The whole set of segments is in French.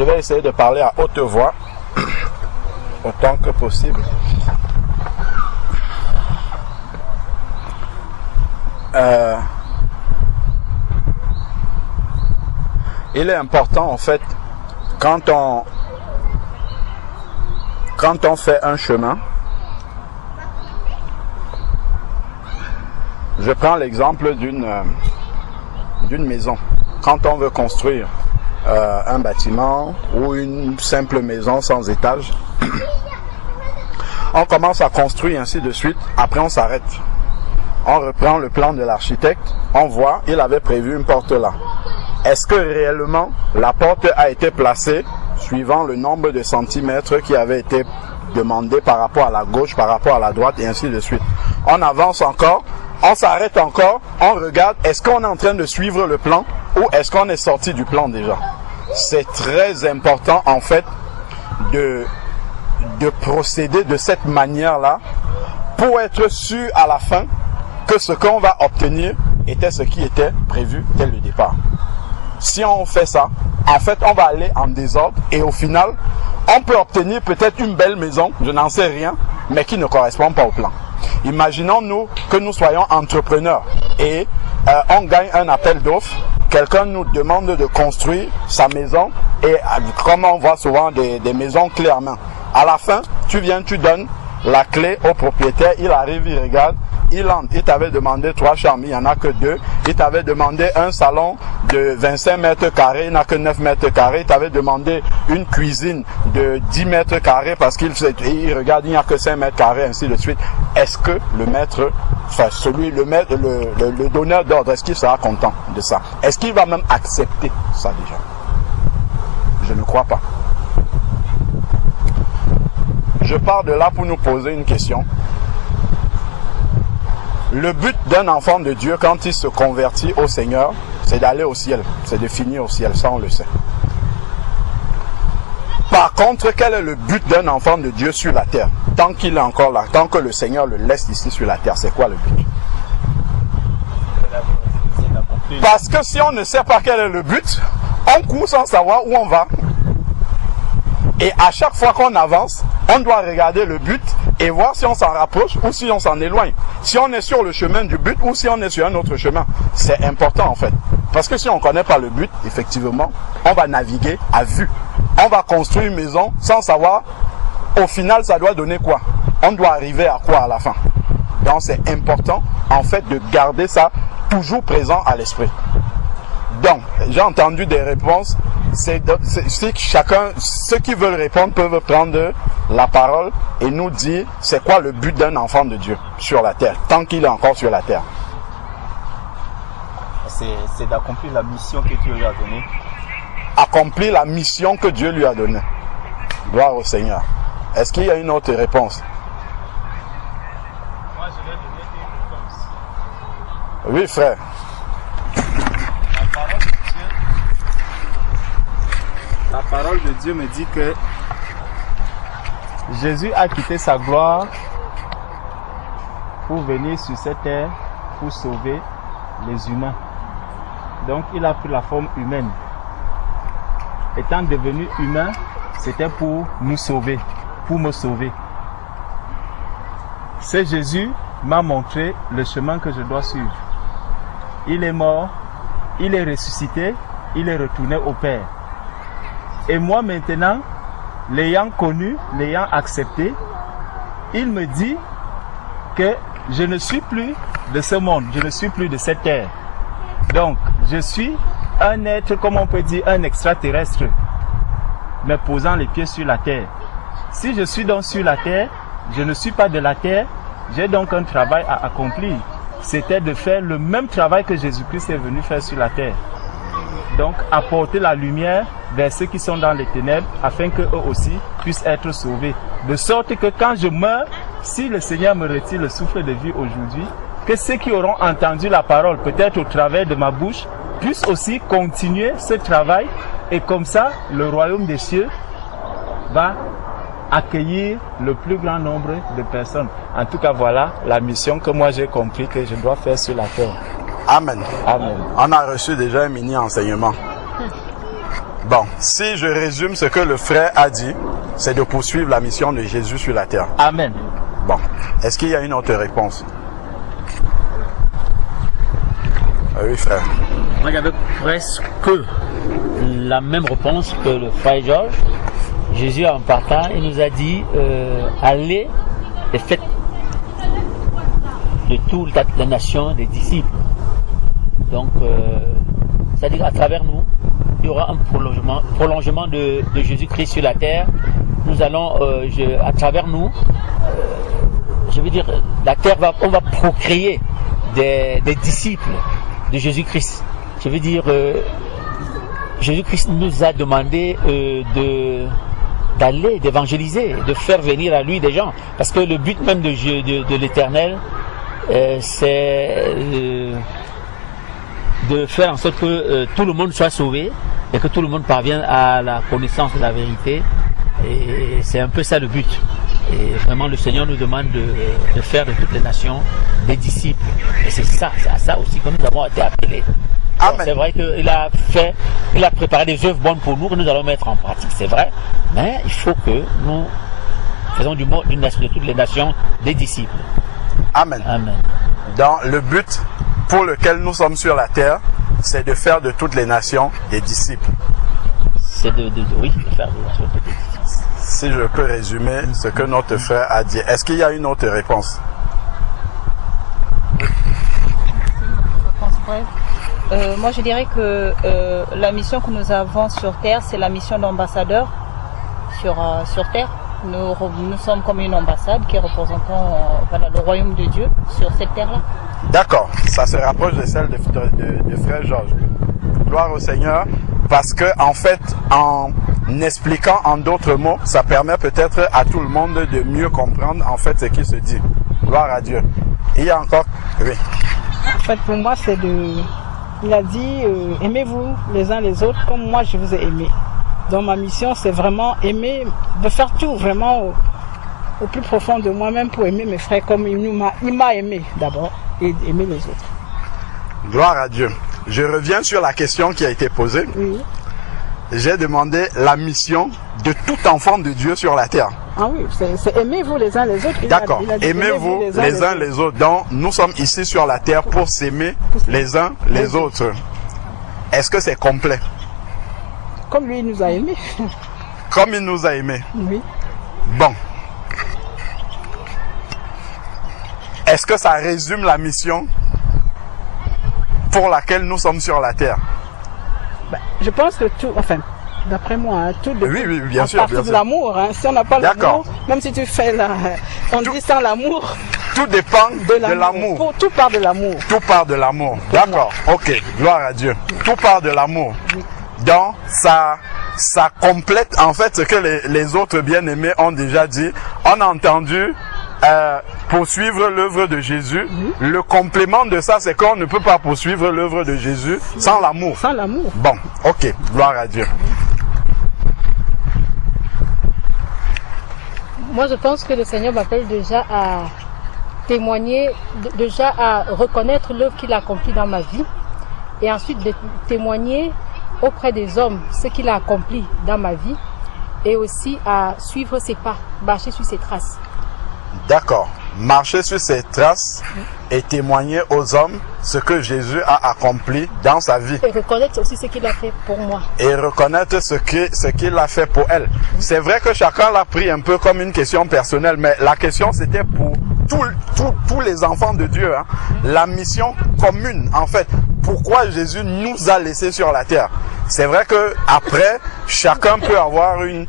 Je vais essayer de parler à haute voix, autant que possible. Il est important en fait, quand on fait un chemin, je prends l'exemple d'une maison. Quand on veut construire un bâtiment ou une simple maison sans étage, on commence à construire ainsi de suite, après on s'arrête. On reprend le plan de l'architecte, on voit, il avait prévu une porte là. Est-ce que réellement la porte a été placée suivant le nombre de centimètres qui avait été demandé par rapport à la gauche, par rapport à la droite et ainsi de suite? On avance encore, on s'arrête encore, on regarde, est-ce qu'on est en train de suivre le plan ou est-ce qu'on est sorti du plan déjà? C'est très important en fait de procéder de cette manière-là pour être sûr à la fin que ce qu'on va obtenir était ce qui était prévu dès le départ. Si on fait ça, en fait, on va aller en désordre et au final, on peut obtenir peut-être une belle maison, je n'en sais rien, mais qui ne correspond pas au plan. Imaginons-nous que nous soyons entrepreneurs et on gagne un appel d'offres, quelqu'un nous demande de construire sa maison et comme on voit souvent des maisons clés en main. À la fin, tu viens, tu donnes la clé au propriétaire, il arrive, il regarde, il entre. Il t'avait demandé 3 chambres, il n'y en a que 2. Il t'avait demandé un salon de 25 mètres carrés, il n'y en a que 9 mètres carrés. Il t'avait demandé une cuisine de 10 mètres carrés parce qu'il regarde, il n'y a que 5 mètres carrés, ainsi de suite. Est-ce que le maître, enfin le donneur d'ordre, est-ce qu'il sera content de ça? Est-ce qu'il va même accepter ça déjà? Je ne crois pas. Je pars de là pour nous poser une question. Le but d'un enfant de Dieu, quand il se convertit au Seigneur, c'est d'aller au ciel, c'est de finir au ciel, ça on le sait. Par contre, quel est le but d'un enfant de Dieu sur la terre? Tant qu'il est encore là, tant que le Seigneur le laisse ici sur la terre, c'est quoi le but? Parce que si on ne sait pas quel est le but, on court sans savoir où on va. Et à chaque fois qu'on avance, on doit regarder le but et voir si on s'en rapproche ou si on s'en éloigne. Si on est sur le chemin du but ou si on est sur un autre chemin. C'est important en fait. Parce que si on ne connaît pas le but, effectivement, on va naviguer à vue. On va construire une maison sans savoir au final ça doit donner quoi. On doit arriver à quoi à la fin. Donc c'est important en fait de garder ça toujours présent à l'esprit. Donc, j'ai entendu des réponses. C'est chacun, ceux qui veulent répondre peuvent prendre la parole et nous dire c'est quoi le but d'un enfant de Dieu sur la terre, tant qu'il est encore sur la terre. C'est d'accomplir la mission que Dieu lui a donnée. Accomplir la mission que Dieu lui a donnée. Gloire au Seigneur. Est-ce qu'il y a une autre réponse? Moi, je vais donner une réponse. Oui, frère. La parole de Dieu me dit que Jésus a quitté sa gloire pour venir sur cette terre pour sauver les humains. Donc il a pris la forme humaine. Étant devenu humain, c'était pour nous sauver, pour me sauver. C'est Jésus m'a montré le chemin que je dois suivre. Il est mort, il est ressuscité, il est retourné au Père. Et moi maintenant, l'ayant connu, l'ayant accepté, il me dit que je ne suis plus de ce monde, je ne suis plus de cette terre. Donc, je suis un être, comme on peut dire, un extraterrestre, mais posant les pieds sur la terre. Si je suis donc sur la terre, je ne suis pas de la terre, j'ai donc un travail à accomplir. C'était de faire le même travail que Jésus-Christ est venu faire sur la terre. Donc, apporter la lumière vers ceux qui sont dans les ténèbres, afin qu'eux aussi puissent être sauvés. De sorte que quand je meurs, si le Seigneur me retire le souffle de vie aujourd'hui, que ceux qui auront entendu la parole, peut-être au travers de ma bouche, puissent aussi continuer ce travail. Et comme ça, le royaume des cieux va accueillir le plus grand nombre de personnes. En tout cas, voilà la mission que moi j'ai compris que je dois faire sur la terre. Amen. Amen. On a reçu déjà un mini enseignement. Bon, si je résume ce que le frère a dit, c'est de poursuivre la mission de Jésus sur la terre. Amen. Bon, est-ce qu'il y a une autre réponse? Oui, frère. Moi, j'avais presque la même réponse que le frère Georges. Jésus, en partant, il nous a dit allez et faites de toutes les nations des disciples. Donc, c'est-à-dire à travers nous, il y aura un prolongement de Jésus-Christ sur la terre. Nous allons, à travers nous, je veux dire, la terre on va procréer des disciples de Jésus-Christ. Je veux dire, Jésus-Christ nous a demandé d'aller, d'évangéliser, de faire venir à lui des gens. Parce que le but même de l'Éternel, c'est de faire en sorte que tout le monde soit sauvé et que tout le monde parvienne à la connaissance de la vérité. Et c'est un peu ça le but. Et vraiment, le Seigneur nous demande de faire de toutes les nations des disciples. Et c'est à ça aussi que nous avons été appelés. C'est vrai qu'il a préparé des œuvres bonnes pour nous que nous allons mettre en pratique, c'est vrai. Mais il faut que nous faisons de toutes les nations des disciples. Amen. Amen. Dans le but pour lequel nous sommes sur la terre, c'est de faire de toutes les nations des disciples. C'est de faire des nations des disciples. Si je peux résumer ce que notre frère a dit, est-ce qu'il y a une autre réponse? Moi, je dirais que la mission que nous avons sur Terre, c'est la mission d'ambassadeur sur Terre. Nous sommes comme une ambassade qui représentons le royaume de Dieu sur cette terre-là. D'accord, ça se rapproche de celle de frère Georges. Gloire au Seigneur, parce que en fait, en expliquant en d'autres mots, ça permet peut-être à tout le monde de mieux comprendre en fait ce qui se dit. Gloire à Dieu. Il y a encore... Oui. En fait, pour moi, il a dit, aimez-vous les uns les autres comme moi je vous ai aimé. Donc ma mission, c'est vraiment aimer, de faire tout vraiment au plus profond de moi-même pour aimer mes frères comme il m'a aimé d'abord et aimer les autres. Gloire à Dieu. Je reviens sur la question qui a été posée. Oui. J'ai demandé la mission de tout enfant de Dieu sur la terre. Ah oui, c'est aimez-vous les uns les autres. D'accord, aimez-vous les uns les autres. Donc, nous sommes ici sur la terre pour s'aimer les uns les autres. Est-ce que c'est complet? Comme lui, il nous a aimés. Comme il nous a aimés. Oui. Bon. Est-ce que ça résume la mission pour laquelle nous sommes sur la terre? Je pense que tout, enfin, d'après moi, tout dépend. Oui, bien sûr. De l'amour. Hein. Si on n'a pas l'amour, même si tu fais on dit sans l'amour. Tout dépend de l'amour. Tout part de l'amour. Tout part de l'amour. D'accord. Ok. Gloire à Dieu. Tout part de l'amour. Oui. Donc, ça complète en fait ce que les autres bien-aimés ont déjà dit. On a entendu poursuivre l'œuvre de Jésus. Le complément de ça, c'est qu'on ne peut pas poursuivre l'œuvre de Jésus sans l'amour. Sans l'amour. Bon, ok. Gloire à Dieu. Moi, je pense que le Seigneur m'appelle déjà à témoigner, déjà à reconnaître l'œuvre qu'il a accomplie dans ma vie et ensuite de témoigner auprès des hommes ce qu'il a accompli dans ma vie et aussi à suivre ses pas, marcher sur ses traces. D'accord. Marcher sur ses traces et témoigner aux hommes ce que Jésus a accompli dans sa vie. Et reconnaître aussi ce qu'il a fait pour moi. Et reconnaître ce qu'il a fait pour elle. C'est vrai que chacun l'a pris un peu comme une question personnelle, mais la question c'était pour tous les enfants de Dieu. Hein. La mission commune, en fait. Pourquoi Jésus nous a laissés sur la terre? C'est vrai que après, chacun peut avoir une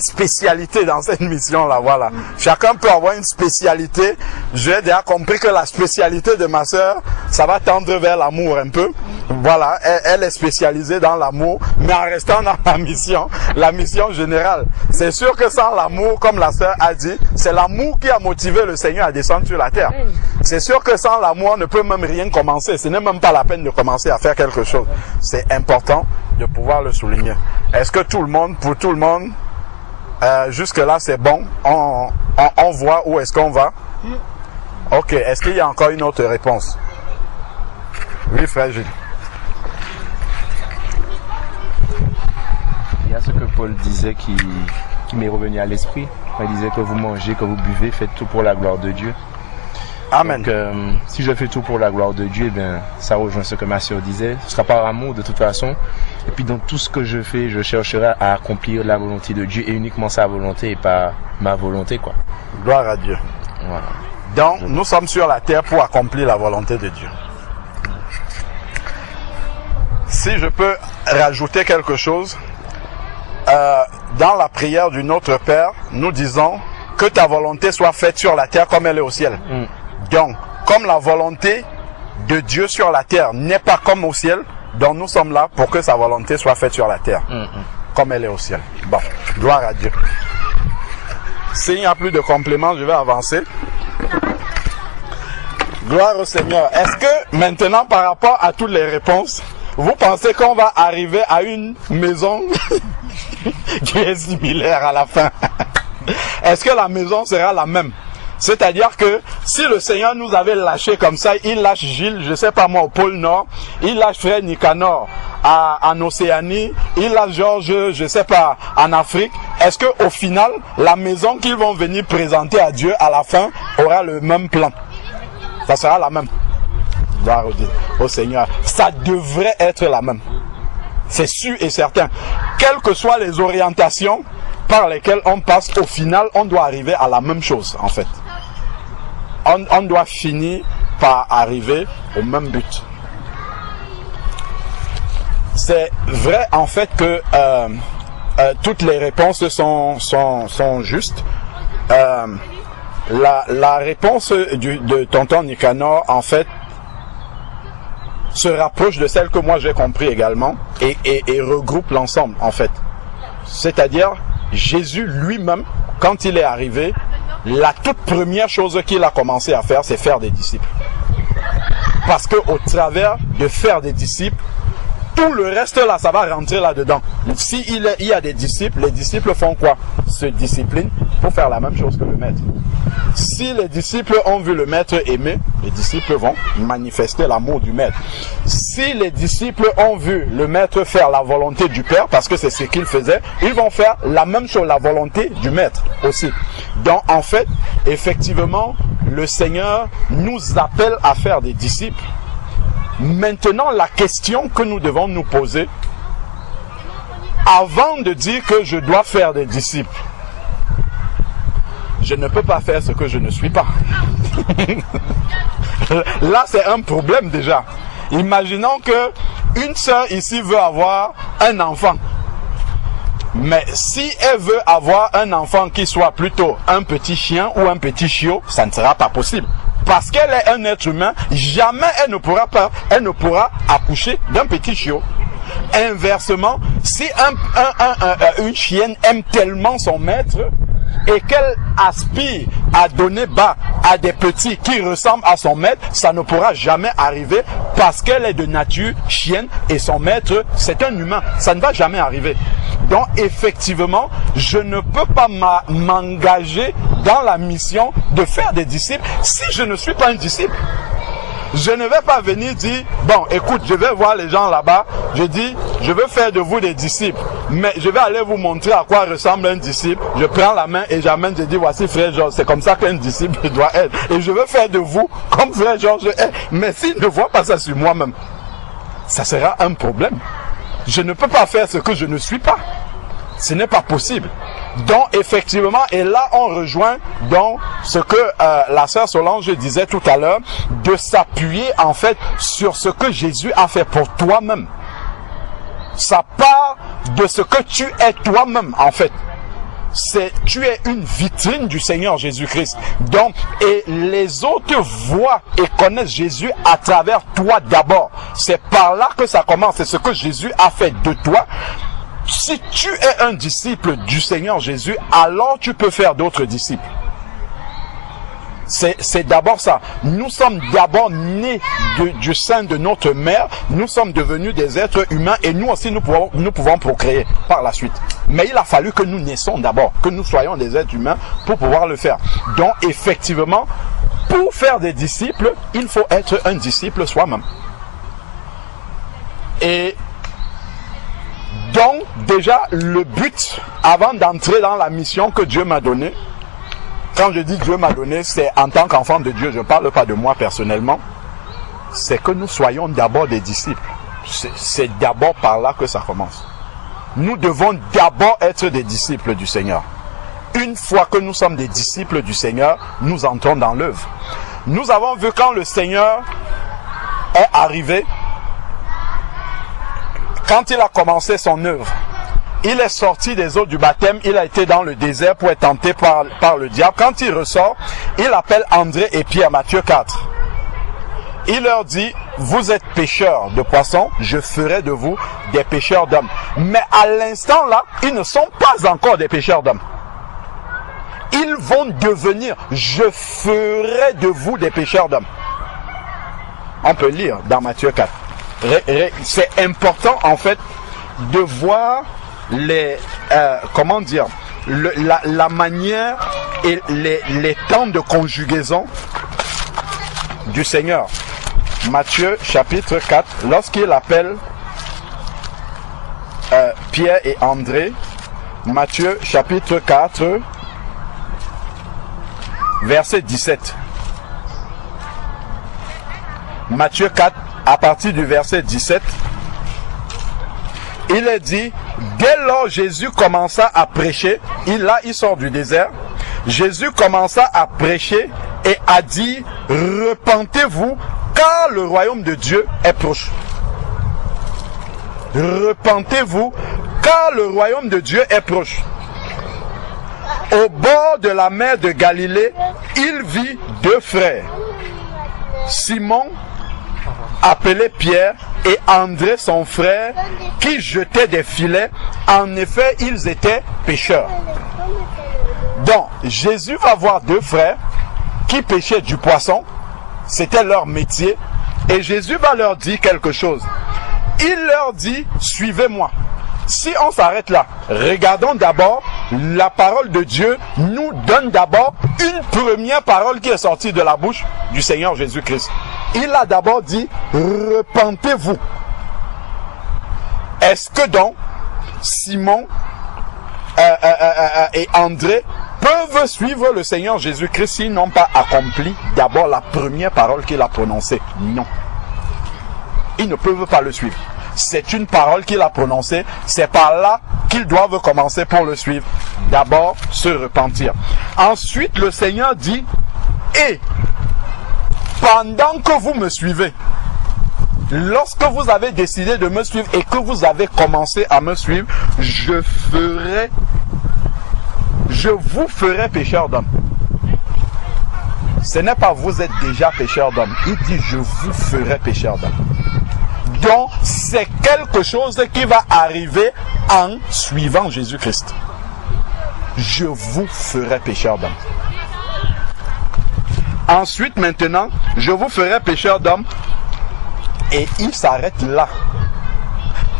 spécialité dans cette mission-là, voilà. Chacun peut avoir une spécialité. J'ai déjà compris que la spécialité de ma sœur, ça va tendre vers l'amour un peu. Voilà, elle est spécialisée dans l'amour, mais en restant dans la mission générale. C'est sûr que sans l'amour, comme la sœur a dit, c'est l'amour qui a motivé le Seigneur à descendre sur la terre. C'est sûr que sans l'amour, on ne peut même rien commencer. Ce n'est même pas la peine de commencer à faire quelque chose. C'est important de pouvoir le souligner. Est-ce que pour tout le monde, jusque-là c'est bon? On voit où est-ce qu'on va? Ok, est-ce qu'il y a encore une autre réponse? Oui, frère Gilles. y a ce que Paul disait qui m'est revenu à l'esprit. Il disait que vous mangez, que vous buvez, faites tout pour la gloire de Dieu. Amen. Donc, si je fais tout pour la gloire de Dieu, eh bien, ça rejoint ce que ma sœur disait. Ce sera par amour de toute façon. Et puis dans tout ce que je fais, je chercherai à accomplir la volonté de Dieu et uniquement sa volonté et pas ma volonté, quoi. Gloire à Dieu. Voilà. Donc, nous sommes sur la terre pour accomplir la volonté de Dieu. Si je peux rajouter quelque chose, dans la prière du Notre Père, nous disons que ta volonté soit faite sur la terre comme elle est au ciel. Donc, comme la volonté de Dieu sur la terre n'est pas comme au ciel, donc nous sommes là pour que sa volonté soit faite sur la terre, comme elle est au ciel. Bon, gloire à Dieu. S'il n'y a plus de compléments, je vais avancer. Gloire au Seigneur. Est-ce que maintenant, par rapport à toutes les réponses, vous pensez qu'on va arriver à une maison qui est similaire à la fin? Est-ce que la maison sera la même? C'est-à-dire que si le Seigneur nous avait lâché comme ça, il lâche Gilles, je ne sais pas moi, au pôle Nord, il lâche frère Nicanor en Océanie, il lâche Georges, je ne sais pas, en Afrique. Est-ce qu'au final, la maison qu'ils vont venir présenter à Dieu à la fin aura le même plan? Ça sera la même. Gloire au Seigneur. Ça devrait être la même. C'est sûr et certain. Quelles que soient les orientations par lesquelles on passe, au final, on doit arriver à la même chose, en fait. On doit finir par arriver au même but. C'est vrai, en fait, que toutes les réponses sont justes. La réponse de tonton Nicanor, en fait, se rapproche de celle que moi j'ai compris également et regroupe l'ensemble, en fait. C'est-à-dire, Jésus lui-même, quand il est arrivé, la toute première chose qu'il a commencé à faire, c'est faire des disciples. Parce que au travers de faire des disciples, tout le reste là, ça va rentrer là-dedans. S'il y a des disciples, les disciples font quoi? Se disciplinent pour faire la même chose que le maître. Si les disciples ont vu le maître aimer, les disciples vont manifester l'amour du maître. Si les disciples ont vu le maître faire la volonté du Père, parce que c'est ce qu'il faisait, ils vont faire la même chose, la volonté du maître aussi. Donc en fait, effectivement, le Seigneur nous appelle à faire des disciples. Maintenant, la question que nous devons nous poser, avant de dire que je dois faire des disciples, je ne peux pas faire ce que je ne suis pas. Là, c'est un problème déjà. Imaginons que une sœur ici veut avoir un enfant. Mais si elle veut avoir un enfant qui soit plutôt un petit chien ou un petit chiot, ça ne sera pas possible. Parce qu'elle est un être humain, jamais elle ne pourra accoucher d'un petit chiot. Inversement, si une chienne aime tellement son maître et qu'elle aspire à donner bas à des petits qui ressemblent à son maître, ça ne pourra jamais arriver parce qu'elle est de nature chienne et son maître, c'est un humain. Ça ne va jamais arriver. Donc effectivement, je ne peux pas m'engager dans la mission de faire des disciples si je ne suis pas un disciple. Je ne vais pas venir dire, bon, écoute, je vais voir les gens là-bas, je dis, je veux faire de vous des disciples, mais je vais aller vous montrer à quoi ressemble un disciple. Je prends la main et j'amène, je dis, voici frère Georges, c'est comme ça qu'un disciple doit être. Et je veux faire de vous comme frère Georges est. Mais s'il ne voit pas ça sur moi-même, ça sera un problème. Je ne peux pas faire ce que je ne suis pas. Ce n'est pas possible. Donc effectivement, et là on rejoint donc ce que la sœur Solange disait tout à l'heure, de s'appuyer en fait sur ce que Jésus a fait pour toi-même. Ça part de ce que tu es toi-même en fait. Tu es une vitrine du Seigneur Jésus-Christ. Donc, et les autres voient et connaissent Jésus à travers toi d'abord. C'est par là que ça commence. C'est ce que Jésus a fait de toi. Si tu es un disciple du Seigneur Jésus, alors tu peux faire d'autres disciples. C'est d'abord ça. Nous sommes d'abord nés du sein de notre mère. Nous sommes devenus des êtres humains et nous aussi nous pouvons procréer par la suite. Mais il a fallu que nous naissions d'abord, que nous soyons des êtres humains pour pouvoir le faire. Donc effectivement, pour faire des disciples, il faut être un disciple soi-même. Et donc déjà déjà le but avant d'entrer dans la mission que Dieu m'a donnée. Quand je dis Dieu m'a donné, c'est en tant qu'enfant de Dieu, je ne parle pas de moi personnellement. C'est que nous soyons d'abord des disciples. C'est d'abord par là que ça commence. Nous devons d'abord être des disciples du Seigneur. Une fois que nous sommes des disciples du Seigneur, nous entrons dans l'œuvre. Nous avons vu quand le Seigneur est arrivé, quand il a commencé son œuvre, il est sorti des eaux du baptême, il a été dans le désert pour être tenté par le diable. Quand il ressort, il appelle André et Pierre, Matthieu 4. Il leur dit, vous êtes pêcheurs de poissons, je ferai de vous des pêcheurs d'hommes. Mais à l'instant là, ils ne sont pas encore des pêcheurs d'hommes. Ils vont devenir, je ferai de vous des pêcheurs d'hommes. On peut lire dans Matthieu 4. C'est important en fait de voir la manière et les temps de conjugaison du Seigneur. Matthieu chapitre 4, lorsqu'il appelle Pierre et André, Matthieu chapitre 4, verset 17. Matthieu 4, à partir du verset 17, il est dit, dès lors Jésus commença à prêcher, il sort du désert, Jésus commença à prêcher et a dit, repentez-vous, car le royaume de Dieu est proche. Repentez-vous, car le royaume de Dieu est proche. Au bord de la mer de Galilée, il vit deux frères, Simon, appelé Pierre, et André son frère, qui jetaient des filets. En effet, ils étaient pêcheurs. Donc, Jésus va voir deux frères qui pêchaient du poisson. C'était leur métier. Et Jésus va leur dire quelque chose. Il leur dit, suivez-moi. Si on s'arrête là, regardons d'abord, la parole de Dieu nous donne d'abord une première parole qui est sortie de la bouche du Seigneur Jésus-Christ. Il a d'abord dit, repentez-vous. Est-ce que donc Simon et André peuvent suivre le Seigneur Jésus-Christ s'ils n'ont pas accompli d'abord la première parole qu'il a prononcée? Non. Ils ne peuvent pas le suivre. C'est une parole qu'il a prononcée, c'est par là qu'ils doivent commencer pour le suivre. D'abord, se repentir. Ensuite, le Seigneur dit, et pendant que vous me suivez, lorsque vous avez décidé de me suivre et que vous avez commencé à me suivre, je vous ferai pécheurs d'hommes. Ce n'est pas vous êtes déjà pécheurs d'hommes. Il dit, je vous ferai pécheurs d'hommes. Donc, c'est quelque chose qui va arriver en suivant Jésus-Christ. Je vous ferai pécheurs d'hommes. Ensuite, maintenant, je vous ferai pécheurs d'hommes. Et il s'arrête là.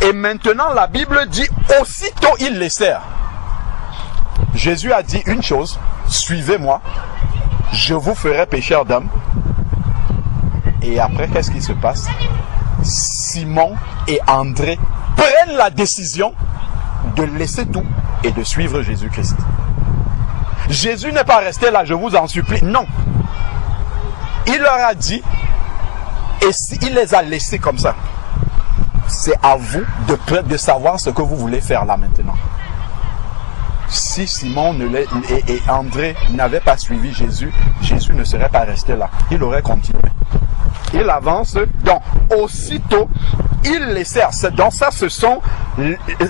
Et maintenant, la Bible dit, aussitôt ils laissèrent. Jésus a dit une chose, suivez-moi, je vous ferai pécheurs d'hommes. Et après, qu'est-ce qui se passe? Simon et André prennent la décision de laisser tout et de suivre Jésus-Christ. Jésus n'est pas resté là, je vous en supplie. Non. Il leur a dit, et il les a laissés comme ça. C'est à vous de savoir ce que vous voulez faire là maintenant. Si Simon et André n'avaient pas suivi Jésus, Jésus ne serait pas resté là. Il aurait continué. Il avance, donc aussitôt ils laissèrent. Donc ça, ce sont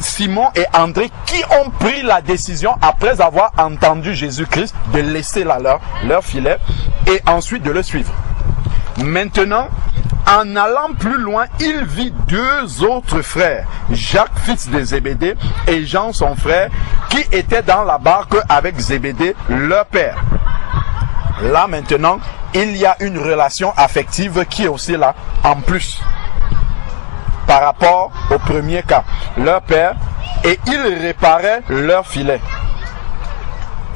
Simon et André qui ont pris la décision après avoir entendu Jésus-Christ de laisser là leur filet et ensuite de le suivre. Maintenant, en allant plus loin, il vit deux autres frères, Jacques fils de Zébédée et Jean son frère, qui étaient dans la barque avec Zébédée, leur père. Là maintenant, il y a une relation affective qui est aussi là, en plus, par rapport au premier cas. Leur père, et il réparait leur filet.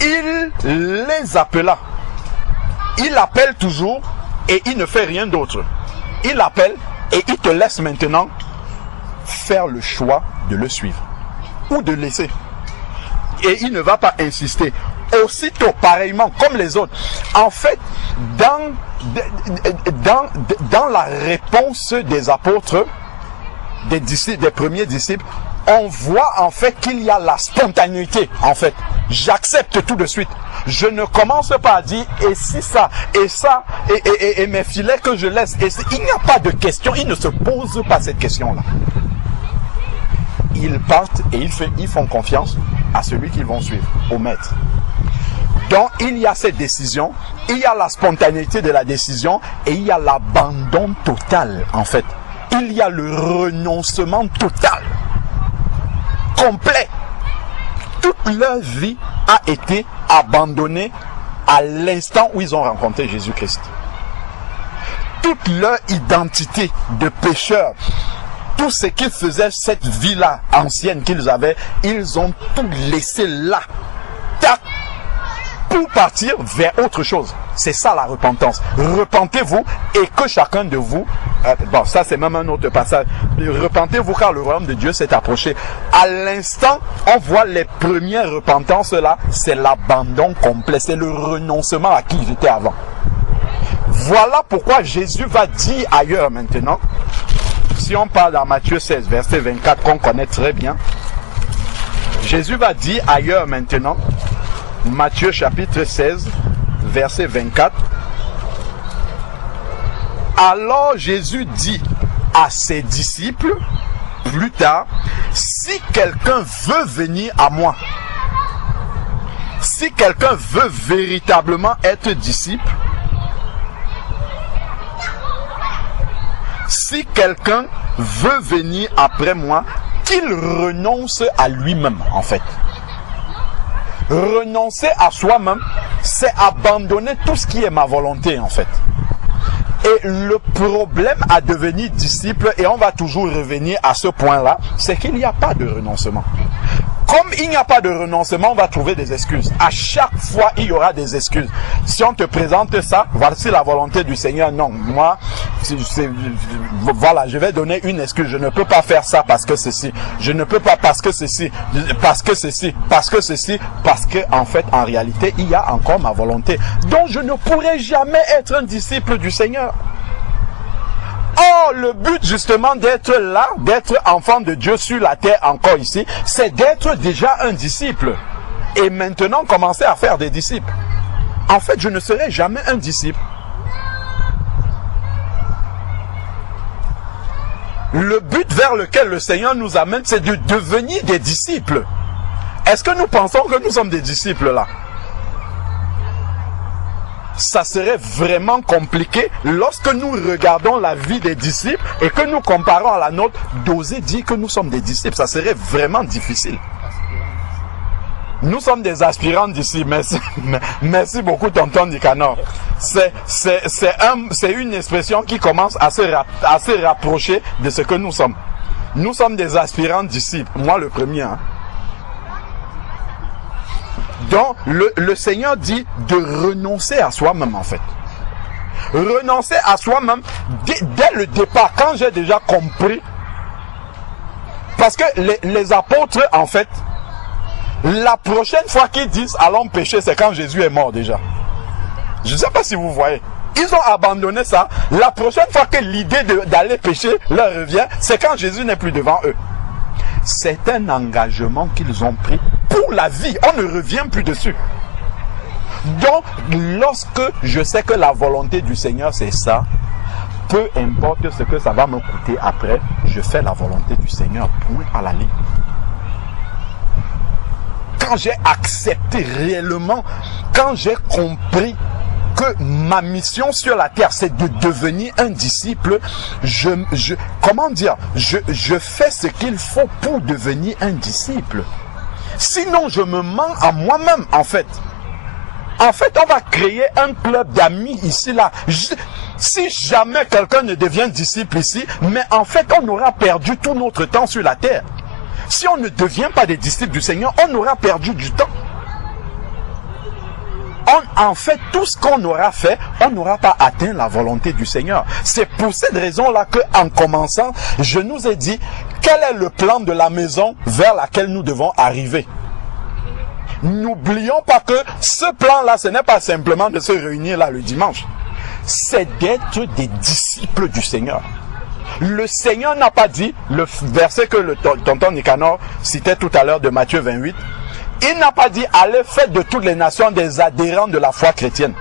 Il les appela. Il appelle toujours et il ne fait rien d'autre. Il appelle et il te laisse maintenant faire le choix de le suivre. ou de laisser. Et il ne va pas insister. Aussitôt, pareillement, comme les autres. En fait, dans la réponse des apôtres, des disciples, des premiers disciples, on voit en fait qu'il y a la spontanéité, en fait. J'accepte tout de suite. Je ne commence pas à dire et si ça, et mes filets que je laisse. Il n'y a pas de question, ils ne se posent pas cette question-là. Ils partent et ils font confiance à celui qu'ils vont suivre, au maître. Donc il y a cette décision, il y a la spontanéité de la décision et il y a l'abandon total en fait. Il y a le renoncement total, complet. Toute leur vie a été abandonnée à l'instant où ils ont rencontré Jésus-Christ. Toute leur identité de pécheurs, tout ce qu'ils faisaient, cette vie-là ancienne qu'ils avaient, ils ont tout laissé là. Tac, pour partir vers autre chose. C'est ça la repentance. Repentez-vous et que chacun de vous, bon ça c'est même un autre passage, repentez-vous car le royaume de Dieu s'est approché. À l'instant, on voit les premières repentances là, c'est l'abandon complet, c'est le renoncement à qui j'étais avant. Voilà pourquoi Jésus va dire ailleurs maintenant, si on parle dans Matthieu 16, verset 24 qu'on connaît très bien, Jésus va dire ailleurs maintenant, Matthieu chapitre 16, verset 24. Alors Jésus dit à ses disciples, plus tard, si quelqu'un veut venir à moi, si quelqu'un veut véritablement être disciple, si quelqu'un veut venir après moi, qu'il renonce à lui-même en fait. Renoncer à soi-même, c'est abandonner tout ce qui est ma volonté en fait. Et le problème à devenir disciple, et on va toujours revenir à ce point-là, c'est qu'il n'y a pas de renoncement. Comme il n'y a pas de renoncement, on va trouver des excuses. À chaque fois, il y aura des excuses. Si on te présente ça, voici la volonté du Seigneur. Non, moi, voilà, je vais donner une excuse. Je ne peux pas faire ça parce que ceci. Je ne peux pas parce que ceci. Parce que ceci. Parce que ceci. Parce que, en fait, en réalité, il y a encore ma volonté. Donc, je ne pourrai jamais être un disciple du Seigneur. Or, le but justement d'être là, d'être enfant de Dieu sur la terre encore ici, c'est d'être déjà un disciple. Et maintenant commencer à faire des disciples. En fait, je ne serai jamais un disciple. Le but vers lequel le Seigneur nous amène, c'est de devenir des disciples. Est-ce que nous pensons que nous sommes des disciples là? Ça serait vraiment compliqué lorsque nous regardons la vie des disciples et que nous comparons à la nôtre, d'oser dire que nous sommes des disciples. Ça serait vraiment difficile. Nous sommes des aspirants disciples. Merci beaucoup, tonton Nicanor. C'est une expression qui commence à se rapprocher de ce que nous sommes. Nous sommes des aspirants disciples. Moi, le premier. Hein. Donc, le Seigneur dit de renoncer à soi-même, en fait. Renoncer à soi-même dès le départ, quand j'ai déjà compris. Parce que les apôtres, en fait, la prochaine fois qu'ils disent allons pécher, c'est quand Jésus est mort déjà. Je ne sais pas si vous voyez. Ils ont abandonné ça. La prochaine fois que l'idée d'aller pécher leur revient, c'est quand Jésus n'est plus devant eux. C'est un engagement qu'ils ont pris pour la vie. On ne revient plus dessus. Donc, lorsque je sais que la volonté du Seigneur, c'est ça, peu importe ce que ça va me coûter après, je fais la volonté du Seigneur, point à la ligne. Quand j'ai accepté réellement, quand j'ai compris que ma mission sur la terre, c'est de devenir un disciple, je fais ce qu'il faut pour devenir un disciple. Sinon, je me mens à moi-même, en fait. En fait, on va créer un club d'amis ici, là. Si jamais quelqu'un ne devient disciple ici, mais en fait, on aura perdu tout notre temps sur la terre. Si on ne devient pas des disciples du Seigneur, on aura perdu du temps. En fait, tout ce qu'on aura fait, on n'aura pas atteint la volonté du Seigneur. C'est pour cette raison-là qu'en commençant, je nous ai dit, quel est le plan de la maison vers laquelle nous devons arriver? N'oublions pas que ce plan-là, ce n'est pas simplement de se réunir là le dimanche. C'est d'être des disciples du Seigneur. Le Seigneur n'a pas dit, le verset que le tonton Nicanor citait tout à l'heure de Matthieu 28, il n'a pas dit, allez faire de toutes les nations des adhérents de la foi chrétienne.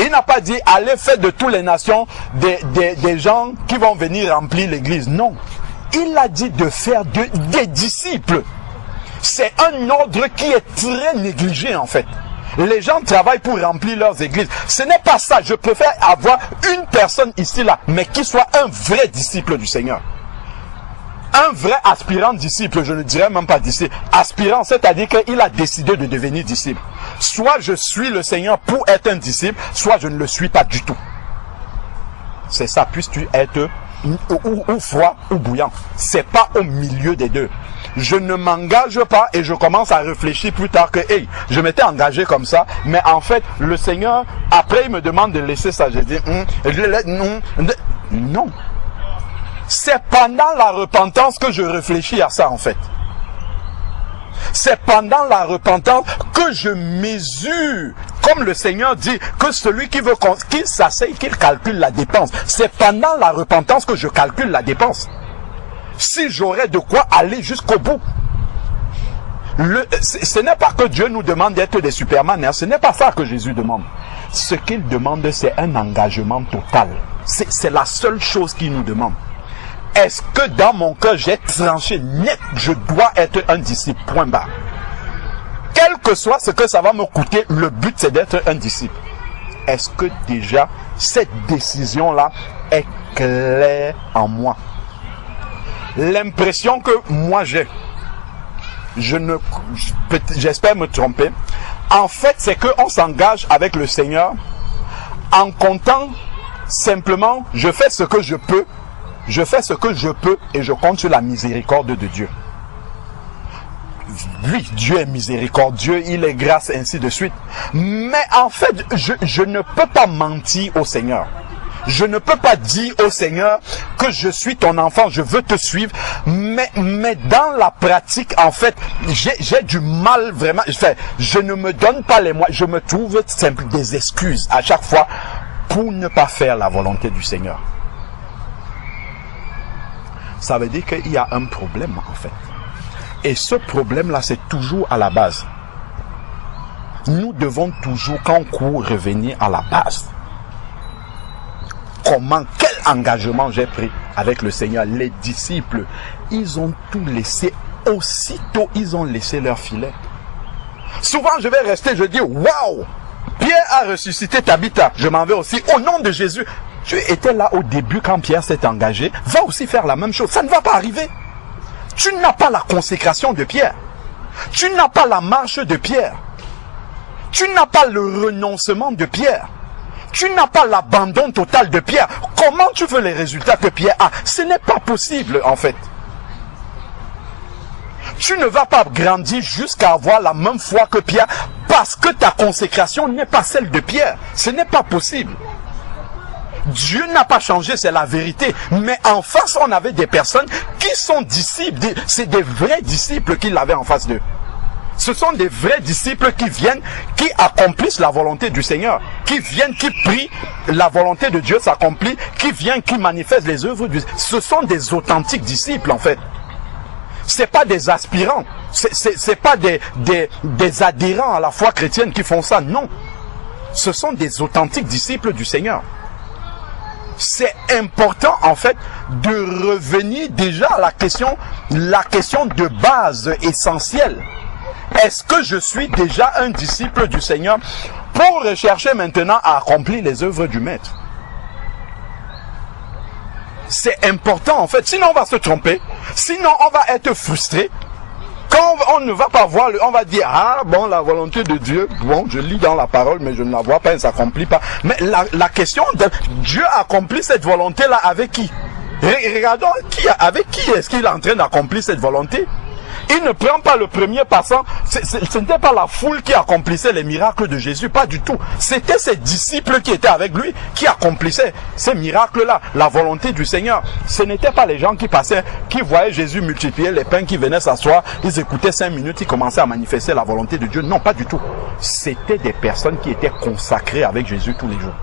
Il n'a pas dit, allez faire de toutes les nations des gens qui vont venir remplir l'église. Non. Il a dit de faire des disciples. C'est un ordre qui est très négligé en fait. Les gens travaillent pour remplir leurs églises. Ce n'est pas ça. Je préfère avoir une personne ici là, mais qui soit un vrai disciple du Seigneur. Un vrai aspirant disciple, je ne dirais même pas disciple. Aspirant, c'est-à-dire qu'il a décidé de devenir disciple. Soit je suis le Seigneur pour être un disciple, soit je ne le suis pas du tout. C'est ça, puisses-tu être ou froid ou bouillant. C'est pas au milieu des deux. Je ne m'engage pas et je commence à réfléchir plus tard que hey, je m'étais engagé comme ça, mais en fait le Seigneur après il me demande de laisser ça. Je dis non. C'est pendant la repentance que je réfléchis à ça en fait. C'est pendant la repentance que je mesure, comme le Seigneur dit, que celui qui veut qu'il s'asseye, qu'il calcule la dépense. C'est pendant la repentance que je calcule la dépense. Si j'aurais de quoi aller jusqu'au bout. Ce n'est pas que Dieu nous demande d'être des superman, hein. Ce n'est pas ça que Jésus demande. Ce qu'il demande, c'est un engagement total. C'est la seule chose qu'il nous demande. Est-ce que dans mon cœur, j'ai tranché net, je dois être un disciple, point barre. Quel que soit ce que ça va me coûter, le but c'est d'être un disciple. Est-ce que déjà cette décision-là est claire en moi? L'impression que moi j'ai, j'espère me tromper, en fait c'est qu'on s'engage avec le Seigneur en comptant simplement, je fais ce que je peux et je compte sur la miséricorde de Dieu. Oui, Dieu est miséricordieux, il est grâce, ainsi de suite. Mais en fait, je ne peux pas mentir au Seigneur. Je ne peux pas dire au Seigneur que je suis ton enfant, je veux te suivre, mais dans la pratique, en fait, j'ai du mal vraiment. Je ne me donne pas les moyens, je me trouve simple des excuses à chaque fois pour ne pas faire la volonté du Seigneur. Ça veut dire qu'il y a un problème en fait. Et ce problème-là, c'est toujours à la base. Nous devons toujours, quand on court, revenir à la base. Quel engagement j'ai pris avec le Seigneur? Les disciples, ils ont tout laissé. Aussitôt, ils ont laissé leur filet. Souvent, je vais rester, je dis, waouh, Pierre a ressuscité Tabitha. Je m'en vais aussi au nom de Jésus. Tu étais là au début quand Pierre s'est engagé. Va aussi faire la même chose. Ça ne va pas arriver. Tu n'as pas la consécration de Pierre. Tu n'as pas la marche de Pierre. Tu n'as pas le renoncement de Pierre. Tu n'as pas l'abandon total de Pierre. Comment tu veux les résultats que Pierre a? Ce n'est pas possible en fait. Tu ne vas pas grandir jusqu'à avoir la même foi que Pierre parce que ta consécration n'est pas celle de Pierre. Ce n'est pas possible. Dieu n'a pas changé, c'est la vérité. Mais en face, on avait des personnes qui sont disciples. C'est des vrais disciples qu'il avait en face d'eux. Ce sont des vrais disciples qui viennent, qui accomplissent la volonté du Seigneur. Qui viennent, qui prient, la volonté de Dieu s'accomplit. Qui viennent, qui manifestent les œuvres du Seigneur. Ce sont des authentiques disciples en fait. C'est pas des aspirants. C'est pas des adhérents à la foi chrétienne qui font ça. Non. Ce sont des authentiques disciples du Seigneur. C'est important en fait de revenir déjà à la question de base essentielle. Est-ce que je suis déjà un disciple du Seigneur pour rechercher maintenant à accomplir les œuvres du Maître? C'est important en fait, sinon on va se tromper, sinon on va être frustré. Quand on ne va pas voir, on va dire, ah bon, la volonté de Dieu, bon, je lis dans la parole, mais je ne la vois pas, elle ne s'accomplit pas. Mais la question de Dieu accomplit cette volonté-là avec qui? Regardons avec qui est-ce qu'il est en train d'accomplir cette volonté? Il ne prend pas le premier passant. Ce n'était pas la foule qui accomplissait les miracles de Jésus, pas du tout. C'était ses disciples qui étaient avec lui, qui accomplissaient ces miracles-là, la volonté du Seigneur. Ce n'était pas les gens qui passaient, qui voyaient Jésus multiplier les pains, qui venaient s'asseoir, ils écoutaient 5 minutes, ils commençaient à manifester la volonté de Dieu. Non, pas du tout. C'était des personnes qui étaient consacrées avec Jésus tous les jours.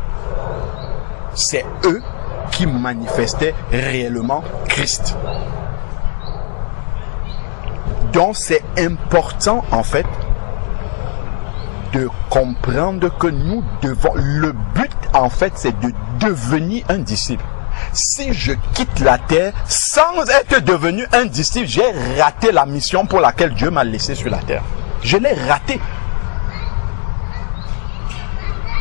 C'est eux qui manifestaient réellement Christ. Donc c'est important en fait de comprendre que nous devons, le but en fait c'est de devenir un disciple. Si je quitte la terre sans être devenu un disciple, j'ai raté la mission pour laquelle Dieu m'a laissé sur la terre. Je l'ai raté.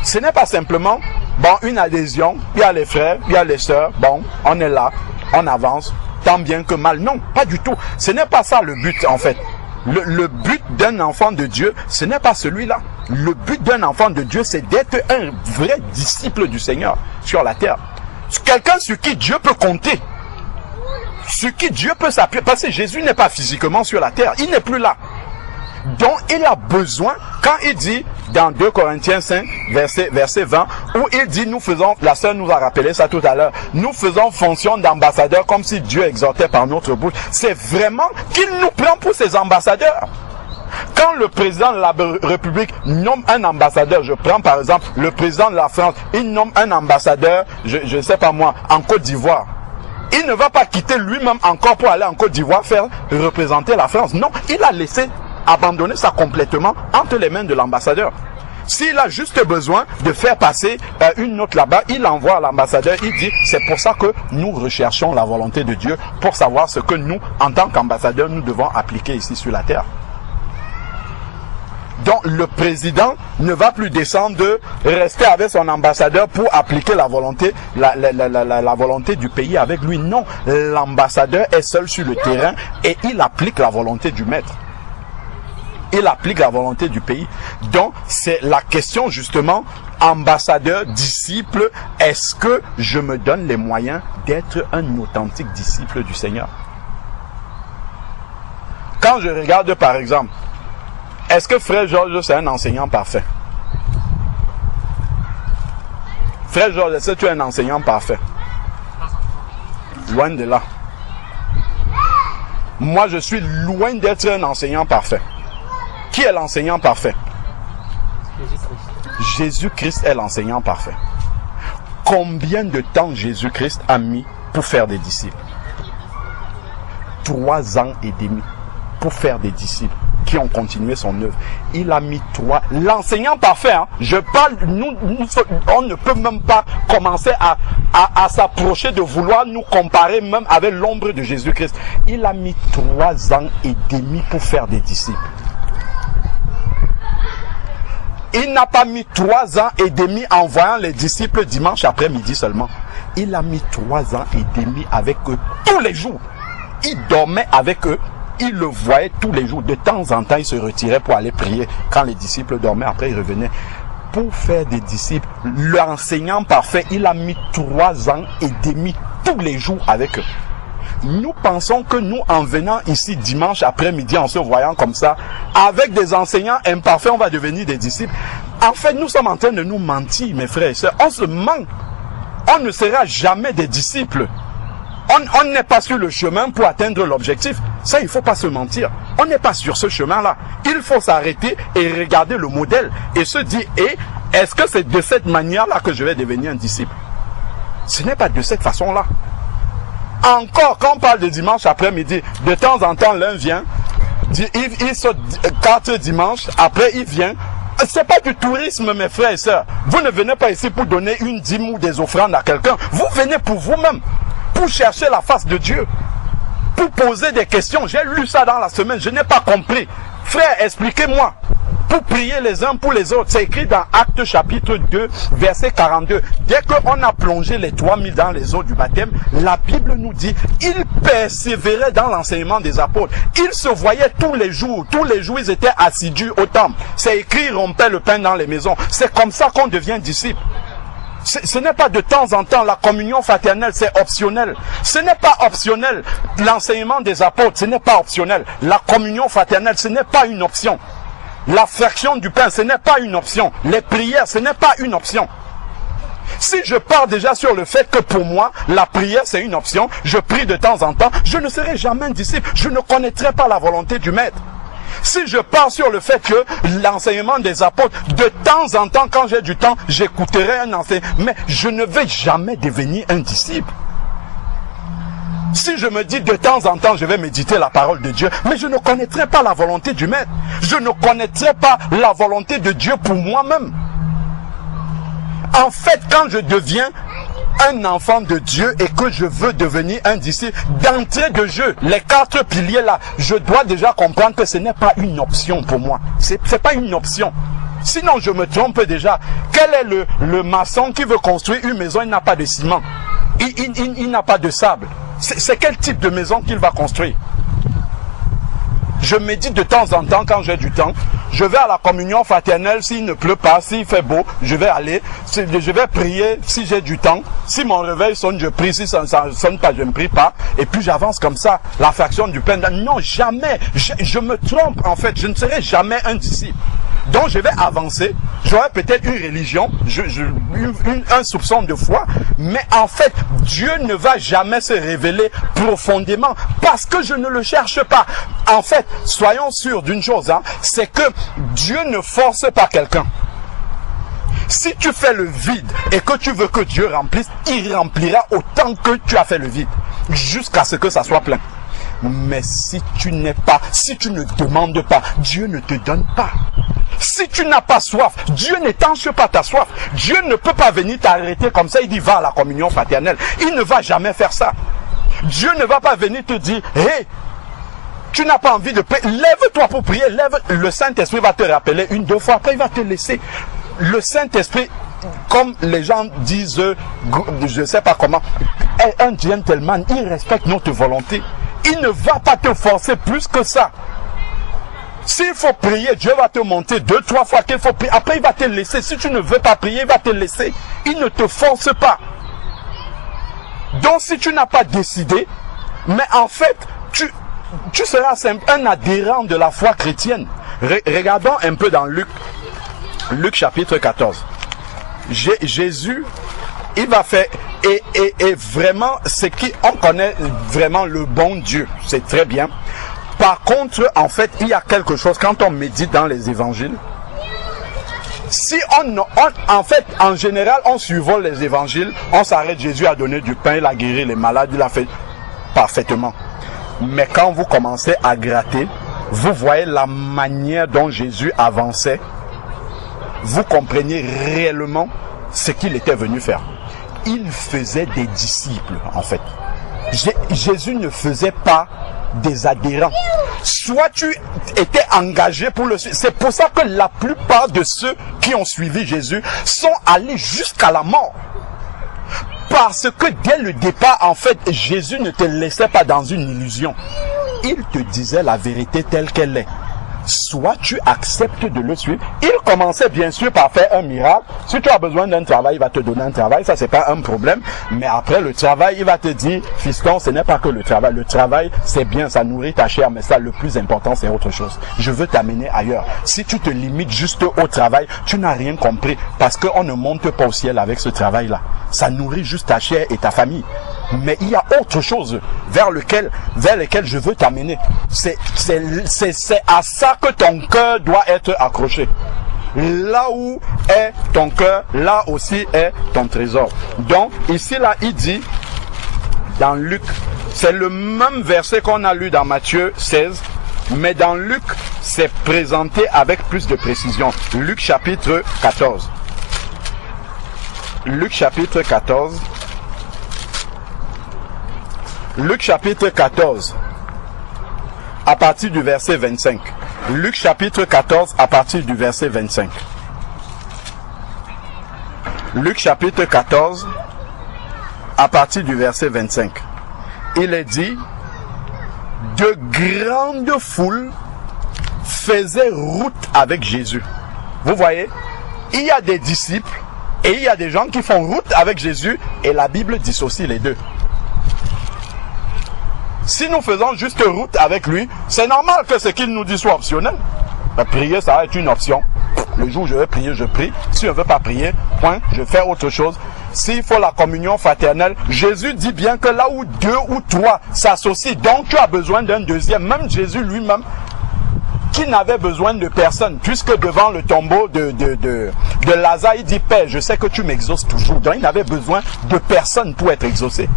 Ce n'est pas simplement, bon, une adhésion, il y a les frères, il y a les sœurs, bon, on est là, on avance, tant bien que mal. Non, pas du tout. Ce n'est pas ça le but en fait. Le but d'un enfant de Dieu, ce n'est pas celui-là. Le but d'un enfant de Dieu, c'est d'être un vrai disciple du Seigneur sur la terre. Quelqu'un sur qui Dieu peut compter. Sur qui Dieu peut s'appuyer. Parce que Jésus n'est pas physiquement sur la terre. Il n'est plus là. Donc il a besoin, quand il dit dans 2 Corinthiens 5, verset 20, où il dit, nous faisons, la sœur nous a rappelé ça tout à l'heure, nous faisons fonction d'ambassadeurs comme si Dieu exhortait par notre bouche. C'est vraiment qu'il nous prend pour ses ambassadeurs. Quand le président de la République nomme un ambassadeur, je prends par exemple le président de la France, il nomme un ambassadeur, je ne sais pas moi, en Côte d'Ivoire. Il ne va pas quitter lui-même encore pour aller en Côte d'Ivoire faire représenter la France. Non, il a laissé abandonner ça complètement entre les mains de l'ambassadeur. S'il a juste besoin de faire passer une note là-bas, il envoie à l'ambassadeur, il dit, c'est pour ça que nous recherchons la volonté de Dieu, pour savoir ce que nous, en tant qu'ambassadeurs, nous devons appliquer ici sur la terre. Donc le président ne va plus descendre de rester avec son ambassadeur pour appliquer la volonté, la volonté du pays avec lui. Non, l'ambassadeur est seul sur le terrain et il applique la volonté du maître. Il applique la volonté du pays. Donc, c'est la question justement, ambassadeur, disciple, est-ce que je me donne les moyens d'être un authentique disciple du Seigneur? Quand je regarde par exemple, est-ce que Frère Georges c'est un enseignant parfait? Frère Georges, est-ce que tu es un enseignant parfait? Loin de là. Moi, je suis loin d'être un enseignant parfait. Qui est l'enseignant parfait? Jésus-Christ est l'enseignant parfait. Combien de temps Jésus-Christ a mis pour faire des disciples? 3 ans et demi pour faire des disciples qui ont continué son œuvre. Il a mis 3. L'enseignant parfait, hein, je parle, on ne peut même pas commencer à s'approcher de vouloir nous comparer même avec l'ombre de Jésus-Christ. Il a mis 3 ans et demi pour faire des disciples. Il n'a pas mis 3 ans et demi en voyant les disciples dimanche après-midi seulement. Il a mis 3 ans et demi avec eux tous les jours. Il dormait avec eux. Il le voyait tous les jours. De temps en temps, il se retirait pour aller prier. Quand les disciples dormaient, après il revenait. Pour faire des disciples, l'enseignant parfait, il a mis 3 ans et demi tous les jours avec eux. Nous pensons que nous, en venant ici dimanche après-midi, en se voyant comme ça, avec des enseignants imparfaits, on va devenir des disciples. En fait, nous sommes en train de nous mentir, mes frères et sœurs. On se ment. On ne sera jamais des disciples. On n'est pas sur le chemin pour atteindre l'objectif. Ça, il ne faut pas se mentir. On n'est pas sur ce chemin-là. Il faut s'arrêter et regarder le modèle et se dire, est-ce que c'est de cette manière-là que je vais devenir un disciple? Ce n'est pas de cette façon-là. Encore, quand on parle de dimanche après-midi, de temps en temps, l'un vient, il saute 4 dimanches, après il vient. C'est pas du tourisme, mes frères et sœurs. Vous ne venez pas ici pour donner une dîme ou des offrandes à quelqu'un. Vous venez pour vous-même, pour chercher la face de Dieu, pour poser des questions. J'ai lu ça dans la semaine, je n'ai pas compris. Frère, expliquez-moi. Pour prier les uns pour les autres. C'est écrit dans Actes chapitre 2, verset 42. Dès qu'on a plongé les 3000 dans les eaux du baptême, la Bible nous dit, ils persévéraient dans l'enseignement des apôtres. Ils se voyaient tous les jours ils étaient assidus au temple. C'est écrit, ils rompaient le pain dans les maisons. C'est comme ça qu'on devient disciple. Ce n'est pas de temps en temps. La communion fraternelle, c'est optionnel. Ce n'est pas optionnel. L'enseignement des apôtres, ce n'est pas optionnel. La communion fraternelle, ce n'est pas une option. La fraction du pain, ce n'est pas une option. Les prières, ce n'est pas une option. Si je pars déjà sur le fait que pour moi, la prière c'est une option, je prie de temps en temps, je ne serai jamais un disciple, je ne connaîtrai pas la volonté du maître. Si je pars sur le fait que l'enseignement des apôtres, de temps en temps, quand j'ai du temps, j'écouterai un enseignement, mais je ne vais jamais devenir un disciple. Si je me dis de temps en temps, je vais méditer la parole de Dieu, mais je ne connaîtrai pas la volonté du maître. Je ne connaîtrai pas la volonté de Dieu pour moi-même. En fait, quand je deviens un enfant de Dieu et que je veux devenir un disciple, d'entrée de jeu, les 4 piliers là, je dois déjà comprendre que ce n'est pas une option pour moi. C'est pas une option. Sinon, je me trompe déjà. Quel est le maçon qui veut construire une maison, il n'a pas de ciment, il n'a pas de sable. C'est quel type de maison qu'il va construire? Je médite de temps en temps quand j'ai du temps. Je vais à la communion fraternelle s'il ne pleut pas, s'il fait beau, je vais aller. Je vais prier si j'ai du temps. Si mon réveil sonne, je prie. Si ça ne sonne pas, je ne prie pas. Et puis j'avance comme ça. La fraction du pain. Non, jamais. Je me trompe en fait. Je ne serai jamais un disciple. Donc je vais avancer. J'aurai peut-être une religion, un soupçon de foi. Mais en fait, Dieu ne va jamais se révéler profondément parce que je ne le cherche pas. En fait, soyons sûrs d'une chose, hein, c'est que Dieu ne force pas quelqu'un. Si tu fais le vide et que tu veux que Dieu remplisse, il remplira autant que tu as fait le vide, jusqu'à ce que ça soit plein. Mais si tu ne demandes pas, Dieu ne te donne pas. Si tu n'as pas soif, Dieu n'étanche pas ta soif. Dieu ne peut pas venir t'arrêter comme ça, il dit va à la communion fraternelle. Il ne va jamais faire ça. Dieu ne va pas venir te dire, hé, tu n'as pas envie de prier, lève-toi pour prier, le Saint-Esprit va te rappeler 1-2 fois, après il va te laisser. Le Saint-Esprit, comme les gens disent, je ne sais pas comment, est un gentleman, il respecte notre volonté. Il ne va pas te forcer plus que ça. S'il faut prier, Dieu va te montrer 2-3 fois qu'il faut prier. Après, il va te laisser. Si tu ne veux pas prier, il va te laisser. Il ne te force pas. Donc, si tu n'as pas décidé, mais en fait, tu seras un adhérent de la foi chrétienne. Regardons un peu dans Luc chapitre 14. Jésus, il va faire, et vraiment, on connaît vraiment le bon Dieu. C'est très bien. Par contre, en fait, il y a quelque chose, quand on médite dans les évangiles, si en fait, en général, on survole les évangiles, on s'arrête, Jésus a donné du pain, il a guéri les malades, il a fait parfaitement. Mais quand vous commencez à gratter, vous voyez la manière dont Jésus avançait, vous comprenez réellement ce qu'il était venu faire. Il faisait des disciples, en fait. Jésus ne faisait pas des adhérents. Soit tu étais engagé pour le suivre. C'est pour ça que la plupart de ceux qui ont suivi Jésus sont allés jusqu'à la mort. Parce que dès le départ, en fait, Jésus ne te laissait pas dans une illusion. Il te disait la vérité telle qu'elle est. Soit tu acceptes de le suivre. Il commençait bien sûr par faire un miracle. Si tu as besoin d'un travail, il va te donner un travail. Ça, c'est pas un problème. Mais après le travail, il va te dire, fiston, ce n'est pas que le travail. Le travail, c'est bien, ça nourrit ta chair. Mais ça, le plus important, c'est autre chose. Je veux t'amener ailleurs. Si tu te limites juste au travail, tu n'as rien compris. Parce qu'on ne monte pas au ciel avec ce travail-là. Ça nourrit juste ta chair et ta famille. Mais il y a autre chose vers lequel je veux t'amener. C'est à ça que ton cœur doit être accroché. Là où est ton cœur, là aussi est ton trésor. Donc, ici, là, il dit, dans Luc, c'est le même verset qu'on a lu dans Matthieu 16, mais dans Luc, c'est présenté avec plus de précision. Luc chapitre 14. Luc chapitre 14. Luc chapitre 14, à partir du verset 25. Luc chapitre 14, à partir du verset 25. Luc chapitre 14, à partir du verset 25. Il est dit, de grandes foules faisaient route avec Jésus. Vous voyez, il y a des disciples Et il y a des gens qui font route avec Jésus et la Bible dissocie les deux. Si nous faisons juste route avec lui, c'est normal que ce qu'il nous dit soit optionnel. Prier, ça va être une option. Le jour où je vais prier, je prie. Si je ne veux pas prier, point, je fais autre chose. S'il faut la communion fraternelle, Jésus dit bien que là où 2 ou 3 s'associent, donc tu as besoin d'un deuxième. Même Jésus lui-même, qui n'avait besoin de personne, puisque devant le tombeau de Lazare, il dit, Père, je sais que tu m'exauces toujours. Donc il n'avait besoin de personne pour être exaucé.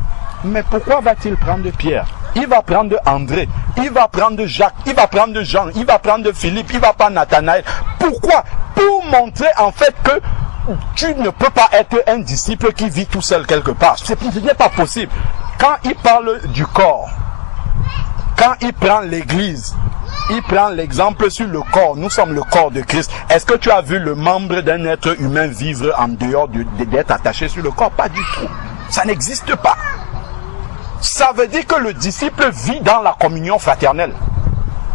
Mais pourquoi va-t-il prendre Pierre? Il va prendre André, il va prendre Jacques, il va prendre Jean, il va prendre Philippe, il va prendre Nathanaël. Pourquoi? Pour montrer en fait que tu ne peux pas être un disciple qui vit tout seul quelque part. Ce n'est pas possible. Quand il parle du corps, quand il prend l'église, il prend l'exemple sur le corps. Nous sommes le corps de Christ. Est-ce que tu as vu le membre d'un être humain vivre en dehors d'être attaché sur le corps? Pas du tout. Ça n'existe pas. Ça veut dire que le disciple vit dans la communion fraternelle.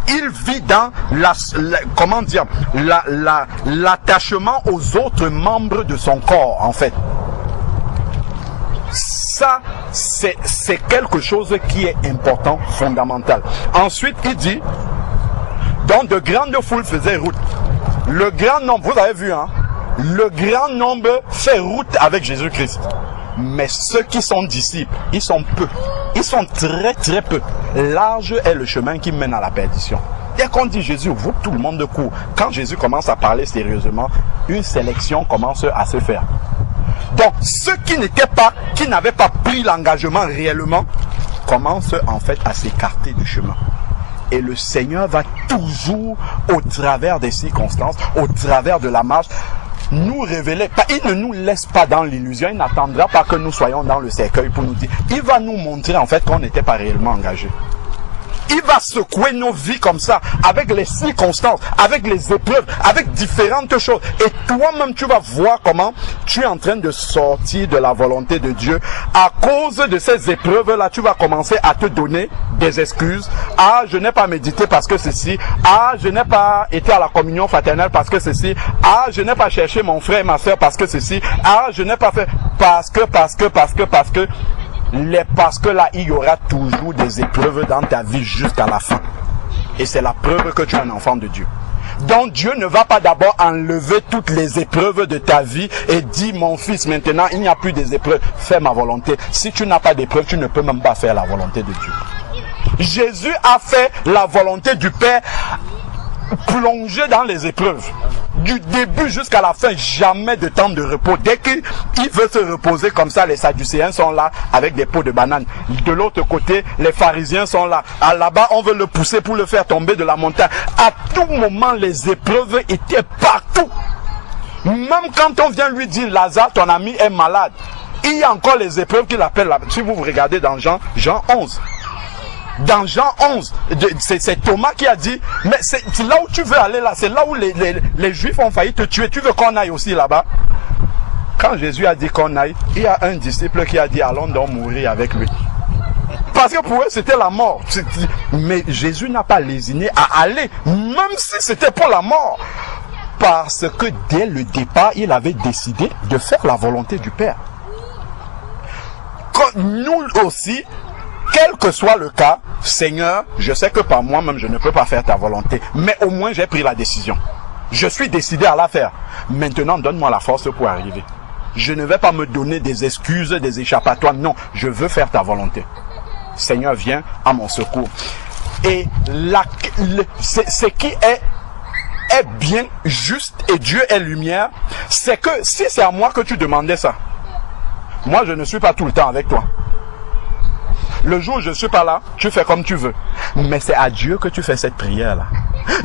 Il vit dans l'attachement aux autres membres de son corps, en fait. Ça, c'est quelque chose qui est important, fondamental. Ensuite, il dit, donc de grandes foules faisaient route. Le grand nombre, vous avez vu, hein, le grand nombre fait route avec Jésus-Christ. Mais ceux qui sont disciples, ils sont peu. Ils sont très très peu. Large est le chemin qui mène à la perdition. Dès qu'on dit Jésus, vous, tout le monde court. Quand Jésus commence à parler sérieusement, une sélection commence à se faire. Donc, ceux qui n'avaient pas pris l'engagement réellement, commencent en fait à s'écarter du chemin. Et le Seigneur va toujours, au travers des circonstances, au travers de la marche, nous révéler. Il ne nous laisse pas dans l'illusion. Il n'attendra pas que nous soyons dans le cercueil pour nous dire. Il va nous montrer en fait qu'on n'était pas réellement engagé. Il va secouer nos vies comme ça, avec les circonstances, avec les épreuves, avec différentes choses. Et toi-même, tu vas voir comment tu es en train de sortir de la volonté de Dieu. À cause de ces épreuves-là, tu vas commencer à te donner des excuses. Ah, je n'ai pas médité parce que ceci. Ah, je n'ai pas été à la communion fraternelle parce que ceci. Ah, je n'ai pas cherché mon frère et ma soeur parce que ceci. Ah, je n'ai pas fait parce que. Parce que là, il y aura toujours des épreuves dans ta vie jusqu'à la fin. Et c'est la preuve que tu es un enfant de Dieu. Donc Dieu ne va pas d'abord enlever toutes les épreuves de ta vie et dire, mon fils, maintenant il n'y a plus des épreuves, fais ma volonté. Si tu n'as pas d'épreuves, tu ne peux même pas faire la volonté de Dieu. Jésus a fait la volonté du Père, plongé dans les épreuves. Du début jusqu'à la fin, jamais de temps de repos. Dès qu'il veut se reposer comme ça, les Sadducéens sont là avec des pots de bananes. De l'autre côté, les pharisiens sont là. Là-bas, on veut le pousser pour le faire tomber de la montagne. À tout moment, les épreuves étaient partout. Même quand on vient lui dire, Lazare, ton ami est malade, il y a encore les épreuves qu'il appelle là. Si vous regardez dans Jean 11. Dans Jean 11, c'est Thomas qui a dit, mais c'est là où tu veux aller là, c'est là où les Juifs ont failli te tuer, tu veux qu'on aille aussi là-bas? Quand Jésus a dit qu'on aille, il y a un disciple qui a dit, allons donc mourir avec lui. Parce que pour eux, c'était la mort. Mais Jésus n'a pas lésiné à aller, même si c'était pour la mort. Parce que dès le départ, il avait décidé de faire la volonté du Père. Nous aussi, quel que soit le cas, Seigneur, je sais que par moi-même, je ne peux pas faire ta volonté. Mais au moins, j'ai pris la décision. Je suis décidé à la faire. Maintenant, donne-moi la force pour arriver. Je ne vais pas me donner des excuses, des échappatoires. Non, je veux faire ta volonté. Seigneur, viens à mon secours. Et ce qui est bien, juste et Dieu est lumière, c'est que si c'est à moi que tu demandais ça, moi, je ne suis pas tout le temps avec toi. Le jour où je ne suis pas là, tu fais comme tu veux. Mais c'est à Dieu que tu fais cette prière-là.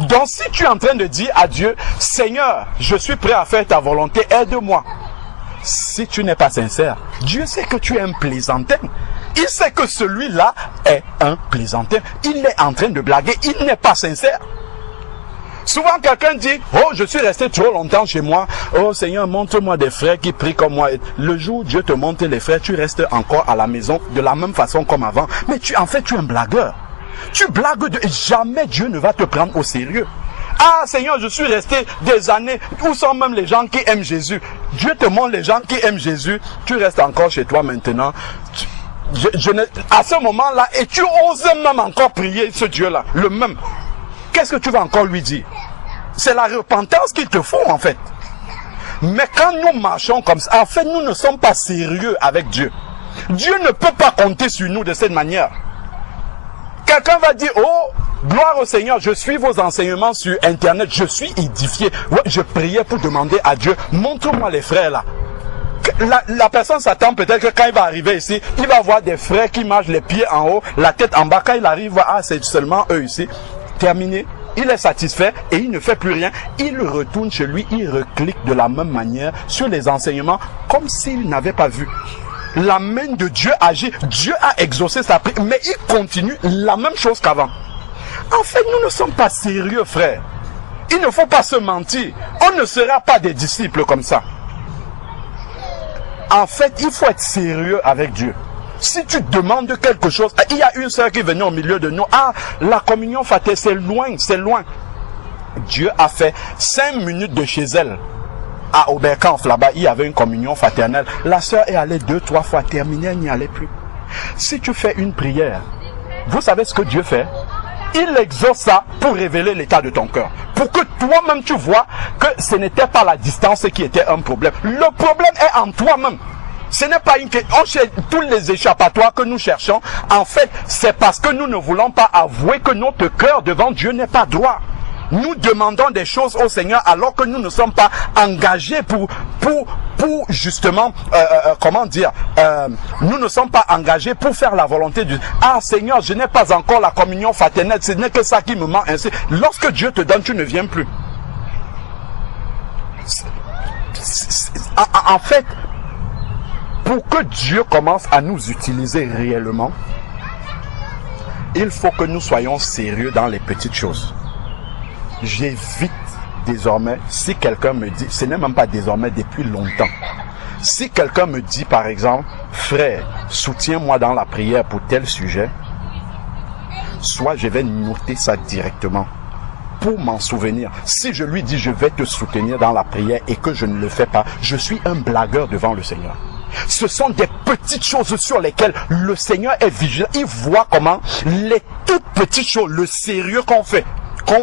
Donc si tu es en train de dire à Dieu, Seigneur, je suis prêt à faire ta volonté, aide-moi. Si tu n'es pas sincère, Dieu sait que tu es un plaisantin. Il sait que celui-là est un plaisantin. Il est en train de blaguer, il n'est pas sincère. Souvent quelqu'un dit, oh je suis resté trop longtemps chez moi, oh Seigneur montre-moi des frères qui prient comme moi. Le jour où Dieu te montre les frères, tu restes encore à la maison de la même façon comme avant. Mais en fait tu es un blagueur. Tu blagues jamais Dieu ne va te prendre au sérieux. Ah Seigneur, je suis resté des années. Où sont même les gens qui aiment Jésus? Dieu te montre les gens qui aiment Jésus. Tu restes encore chez toi maintenant. À ce moment-là, et tu oses même encore prier ce Dieu-là, le même. Qu'est-ce que tu vas encore lui dire? C'est la repentance qu'il te faut en fait. Mais quand nous marchons comme ça, en fait, nous ne sommes pas sérieux avec Dieu. Dieu ne peut pas compter sur nous de cette manière. Quelqu'un va dire, oh, gloire au Seigneur, je suis vos enseignements sur Internet, je suis édifié. Ouais, je priais pour demander à Dieu, montre-moi les frères là. La personne s'attend peut-être que quand il va arriver ici, il va voir des frères qui marchent les pieds en haut, la tête en bas. Quand il arrive, ah, c'est seulement eux ici. Terminé. Il est satisfait et il ne fait plus rien. Il retourne chez lui, il reclique de la même manière sur les enseignements comme s'il n'avait pas vu. La main de Dieu agit. Dieu a exaucé sa prière, mais il continue la même chose qu'avant. En fait, nous ne sommes pas sérieux, frères. Il ne faut pas se mentir. On ne sera pas des disciples comme ça. En fait, il faut être sérieux avec Dieu. Si tu demandes quelque chose, il y a une sœur qui venait au milieu de nous. Ah, la communion fraternelle, c'est loin, c'est loin. Dieu a fait 5 minutes de chez elle. À Oberkampf, là-bas, il y avait une communion fraternelle. La sœur est allée 2-3 fois, terminée, elle n'y allait plus. Si tu fais une prière, vous savez ce que Dieu fait? Il exauce ça pour révéler l'état de ton cœur. Pour que toi-même tu vois que ce n'était pas la distance qui était un problème. Le problème est en toi-même. Ce n'est pas une question. Tous les échappatoires que nous cherchons, en fait, c'est parce que nous ne voulons pas avouer que notre cœur devant Dieu n'est pas droit. Nous demandons des choses au Seigneur alors que nous ne sommes pas engagés pour justement, comment dire, nous ne sommes pas engagés pour faire la volonté de Dieu. Ah Seigneur, je n'ai pas encore la communion fraternelle, ce n'est que ça qui me manque ainsi. Lorsque Dieu te donne, tu ne viens plus. En fait, pour que Dieu commence à nous utiliser réellement, il faut que nous soyons sérieux dans les petites choses. J'évite désormais, si quelqu'un me dit, ce n'est même pas désormais, depuis longtemps. Si quelqu'un me dit par exemple, frère, soutiens-moi dans la prière pour tel sujet, soit je vais noter ça directement pour m'en souvenir. Si je lui dis je vais te soutenir dans la prière et que je ne le fais pas, je suis un blagueur devant le Seigneur. Ce sont des petites choses sur lesquelles le Seigneur est vigilant. Il voit comment les toutes petites choses, le sérieux qu'on fait,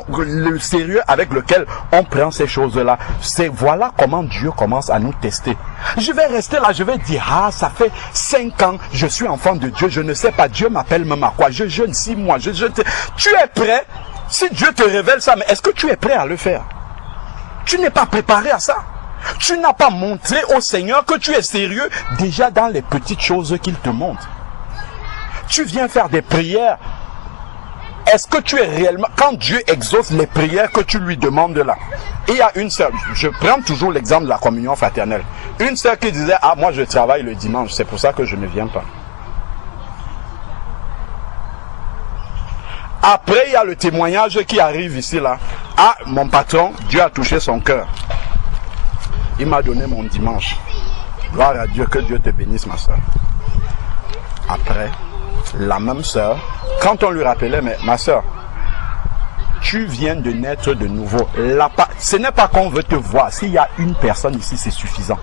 le sérieux avec lequel on prend ces choses-là, c'est voilà comment Dieu commence à nous tester. Je vais rester là, je vais dire, ah, ça fait 5 ans, je suis enfant de Dieu, je ne sais pas, Dieu m'appelle même à quoi, je jeûne 6 mois, tu es prêt? Si Dieu te révèle ça, mais est-ce que tu es prêt à le faire? Tu n'es pas préparé à ça. Tu n'as pas montré au Seigneur que tu es sérieux déjà dans les petites choses qu'il te montre. Tu viens faire des prières. Est-ce que tu es réellement... Quand Dieu exauce les prières que tu lui demandes là, il y a une sœur, je prends toujours l'exemple de la communion fraternelle. Une sœur qui disait, ah moi je travaille le dimanche, c'est pour ça que je ne viens pas. Après il y a le témoignage qui arrive ici là. Ah mon patron, Dieu a touché son cœur. Il m'a donné mon dimanche. Gloire à Dieu, que Dieu te bénisse ma soeur. Après, la même soeur, quand on lui rappelait, mais ma soeur, tu viens de naître de nouveau. Ce n'est pas qu'on veut te voir. S'il y a une personne ici, c'est suffisant.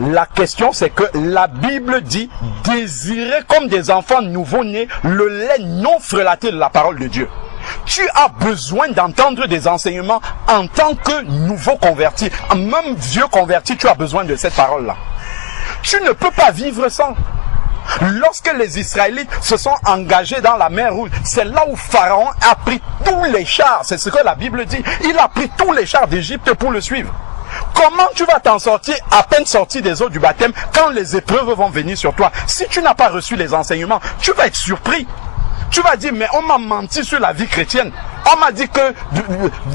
La question, c'est que la Bible dit, désirez comme des enfants nouveau-nés le lait non frelaté de la parole de Dieu. Tu as besoin d'entendre des enseignements en tant que nouveau converti. Même vieux converti, tu as besoin de cette parole-là. Tu ne peux pas vivre sans. Lorsque les Israélites se sont engagés dans la mer Rouge, c'est là où Pharaon a pris tous les chars. C'est ce que la Bible dit. Il a pris tous les chars d'Égypte pour le suivre. Comment tu vas t'en sortir à peine sorti des eaux du baptême quand les épreuves vont venir sur toi? Si tu n'as pas reçu les enseignements, tu vas être surpris. Tu vas dire, mais on m'a menti sur la vie chrétienne. On m'a dit que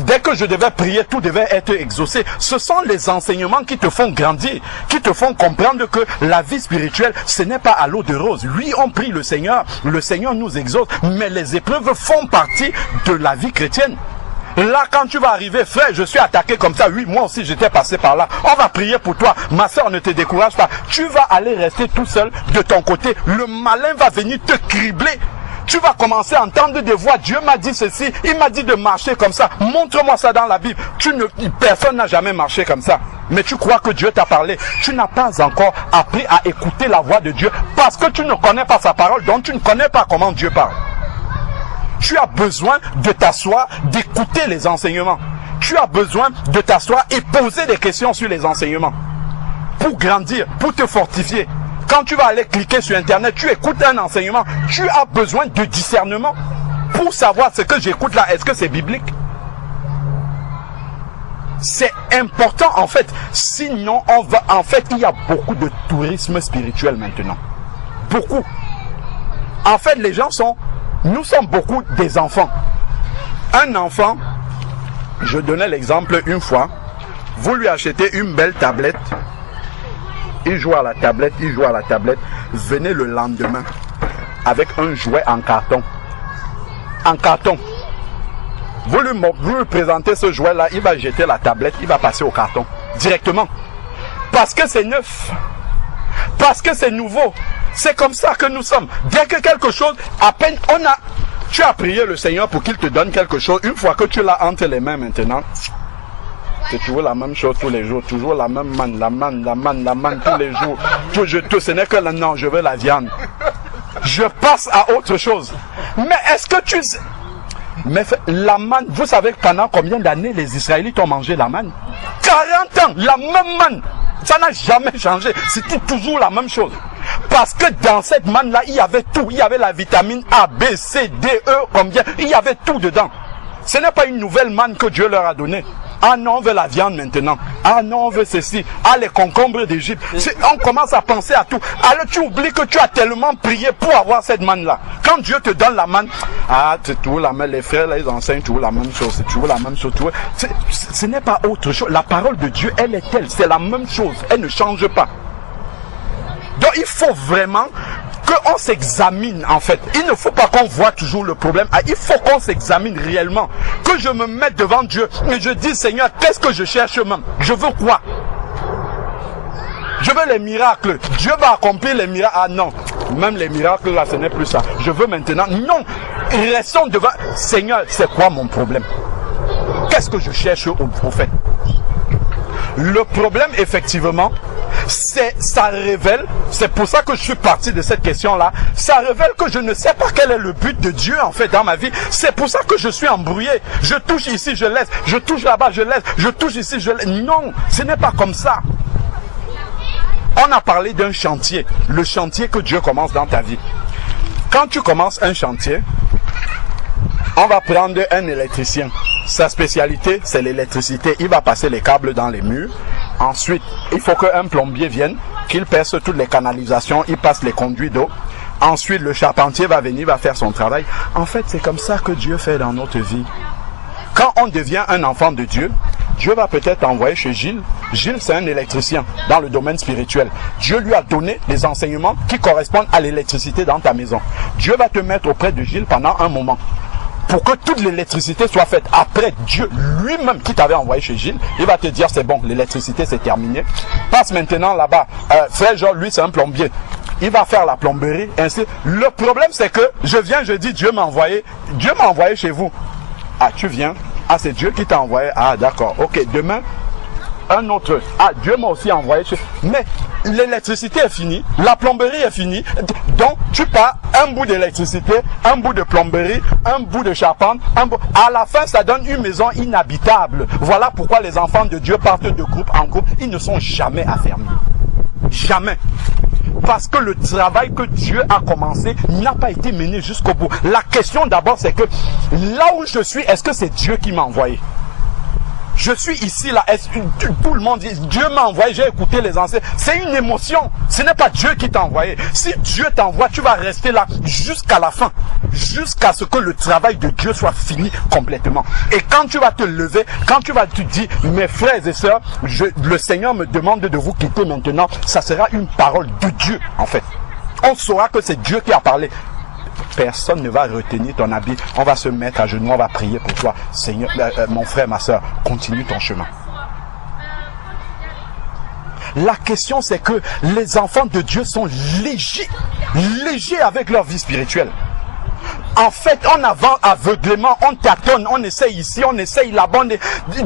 dès que je devais prier, tout devait être exaucé. Ce sont les enseignements qui te font grandir, qui te font comprendre que la vie spirituelle, ce n'est pas à l'eau de rose. Oui, on prie le Seigneur nous exauce, mais les épreuves font partie de la vie chrétienne. Là, quand tu vas arriver, frère, je suis attaqué comme ça. Oui, moi aussi, j'étais passé par là. On va prier pour toi. Ma soeur, ne te décourage pas. Tu vas aller rester tout seul de ton côté. Le malin va venir te cribler. Tu vas commencer à entendre des voix. Dieu m'a dit ceci, il m'a dit de marcher comme ça. Montre-moi ça dans la Bible. Personne n'a jamais marché comme ça. Mais tu crois que Dieu t'a parlé. Tu n'as pas encore appris à écouter la voix de Dieu parce que tu ne connais pas sa parole, donc tu ne connais pas comment Dieu parle. Tu as besoin de t'asseoir, d'écouter les enseignements. Tu as besoin de t'asseoir et poser des questions sur les enseignements. Pour grandir, pour te fortifier. Quand tu vas aller cliquer sur Internet, tu écoutes un enseignement. Tu as besoin de discernement pour savoir ce que j'écoute là. Est-ce que c'est biblique? C'est important en fait. Sinon, en fait, il y a beaucoup de tourisme spirituel maintenant. Beaucoup. En fait, les gens nous sommes beaucoup des enfants. Un enfant, je donnais l'exemple une fois, vous lui achetez une belle tablette, il joue à la tablette, venez le lendemain avec un jouet en carton. En carton. Vous lui présentez ce jouet-là, il va jeter la tablette, il va passer au carton directement. Parce que c'est neuf. Parce que c'est nouveau. C'est comme ça que nous sommes. Dès que quelque chose, à peine tu as prié le Seigneur pour qu'il te donne quelque chose. Une fois que tu l'as entre les mains maintenant, c'est toujours la même chose tous les jours. Toujours la même manne, la manne tous les jours. Ce n'est que non, je veux la viande. Je passe à autre chose. Mais est-ce que tu sais... Mais la manne, vous savez pendant combien d'années les Israélites ont mangé la manne? 40 ans, la même manne. Ça n'a jamais changé. C'était toujours la même chose. Parce que dans cette manne-là, il y avait tout. Il y avait la vitamine A, B, C, D, E, combien. Il y avait tout dedans. Ce n'est pas une nouvelle manne que Dieu leur a donnée. Ah non, on veut la viande maintenant. Ah non, on veut ceci. Ah, les concombres d'Égypte. On commence à penser à tout. Alors tu oublies que tu as tellement prié pour avoir cette manne-là. Quand Dieu te donne la manne, ah, c'est toujours la même. Les frères, là, ils enseignent toujours la même chose. C'est toujours la même chose. Ce n'est pas autre chose. La parole de Dieu, elle est telle. C'est la même chose. Elle ne change pas. Donc il faut vraiment qu'on s'examine en fait. Il ne faut pas qu'on voit toujours le problème. Il faut qu'on s'examine réellement. Que je me mette devant Dieu et je dis Seigneur, qu'est-ce que je cherche même? Je veux quoi? Je veux les miracles. Dieu va accomplir les miracles. Ah non, même les miracles là, ce n'est plus ça. Je veux maintenant. Non, restons devant. Seigneur, c'est quoi mon problème? Qu'est-ce que je cherche au prophète? Le problème, effectivement, ça révèle, c'est pour ça que je suis parti de cette question-là, ça révèle que je ne sais pas quel est le but de Dieu, en fait, dans ma vie. C'est pour ça que je suis embrouillé. Je touche ici, je laisse. Je touche là-bas, je laisse. Je touche ici, je laisse. Non, ce n'est pas comme ça. On a parlé d'un chantier, le chantier que Dieu commence dans ta vie. Quand tu commences un chantier, on va prendre un électricien. Sa spécialité, c'est l'électricité. Il va passer les câbles dans les murs. Ensuite, il faut qu'un plombier vienne, qu'il perce toutes les canalisations, il passe les conduits d'eau. Ensuite, le charpentier va venir, va faire son travail. En fait, c'est comme ça que Dieu fait dans notre vie. Quand on devient un enfant de Dieu, Dieu va peut-être envoyer chez Gilles. Gilles, c'est un électricien dans le domaine spirituel. Dieu lui a donné des enseignements qui correspondent à l'électricité dans ta maison. Dieu va te mettre auprès de Gilles pendant un moment. Pour que toute l'électricité soit faite. Après, Dieu lui-même qui t'avait envoyé chez Gilles, il va te dire c'est bon, l'électricité c'est terminé. Passe maintenant là-bas. Frère Jean, lui c'est un plombier. Il va faire la plomberie. Ainsi. Le problème c'est que je viens, je dis Dieu m'a envoyé. Dieu m'a envoyé chez vous. Ah, tu viens. Ah, c'est Dieu qui t'a envoyé. Ah, d'accord. Ok, demain, un autre. Ah, Dieu m'a aussi envoyé chez... Mais l'électricité est finie, la plomberie est finie. Donc, tu pars un bout d'électricité, un bout de plomberie, un bout de charpente, un bout... À la fin, ça donne une maison inhabitable. Voilà pourquoi les enfants de Dieu partent de groupe en groupe. Ils ne sont jamais affermis. Jamais. Parce que le travail que Dieu a commencé n'a pas été mené jusqu'au bout. La question d'abord, c'est que là où je suis, est-ce que c'est Dieu qui m'a envoyé? Je suis ici, là, tout le monde dit, Dieu m'a envoyé, j'ai écouté les enseignements. C'est une émotion, ce n'est pas Dieu qui t'a envoyé. Si Dieu t'envoie, tu vas rester là jusqu'à la fin, jusqu'à ce que le travail de Dieu soit fini complètement. Et quand tu vas te lever, quand tu vas te dire, mes frères et sœurs, le Seigneur me demande de vous quitter maintenant, ça sera une parole de Dieu, en fait. On saura que c'est Dieu qui a parlé. Personne ne va retenir ton habit. On va se mettre à genoux, on va prier pour toi. Seigneur, mon frère, ma soeur, continue ton chemin. La question, c'est que les enfants de Dieu sont légers avec leur vie spirituelle. En fait, on avance aveuglément, on tâtonne, on essaye ici, on essaye là-bas.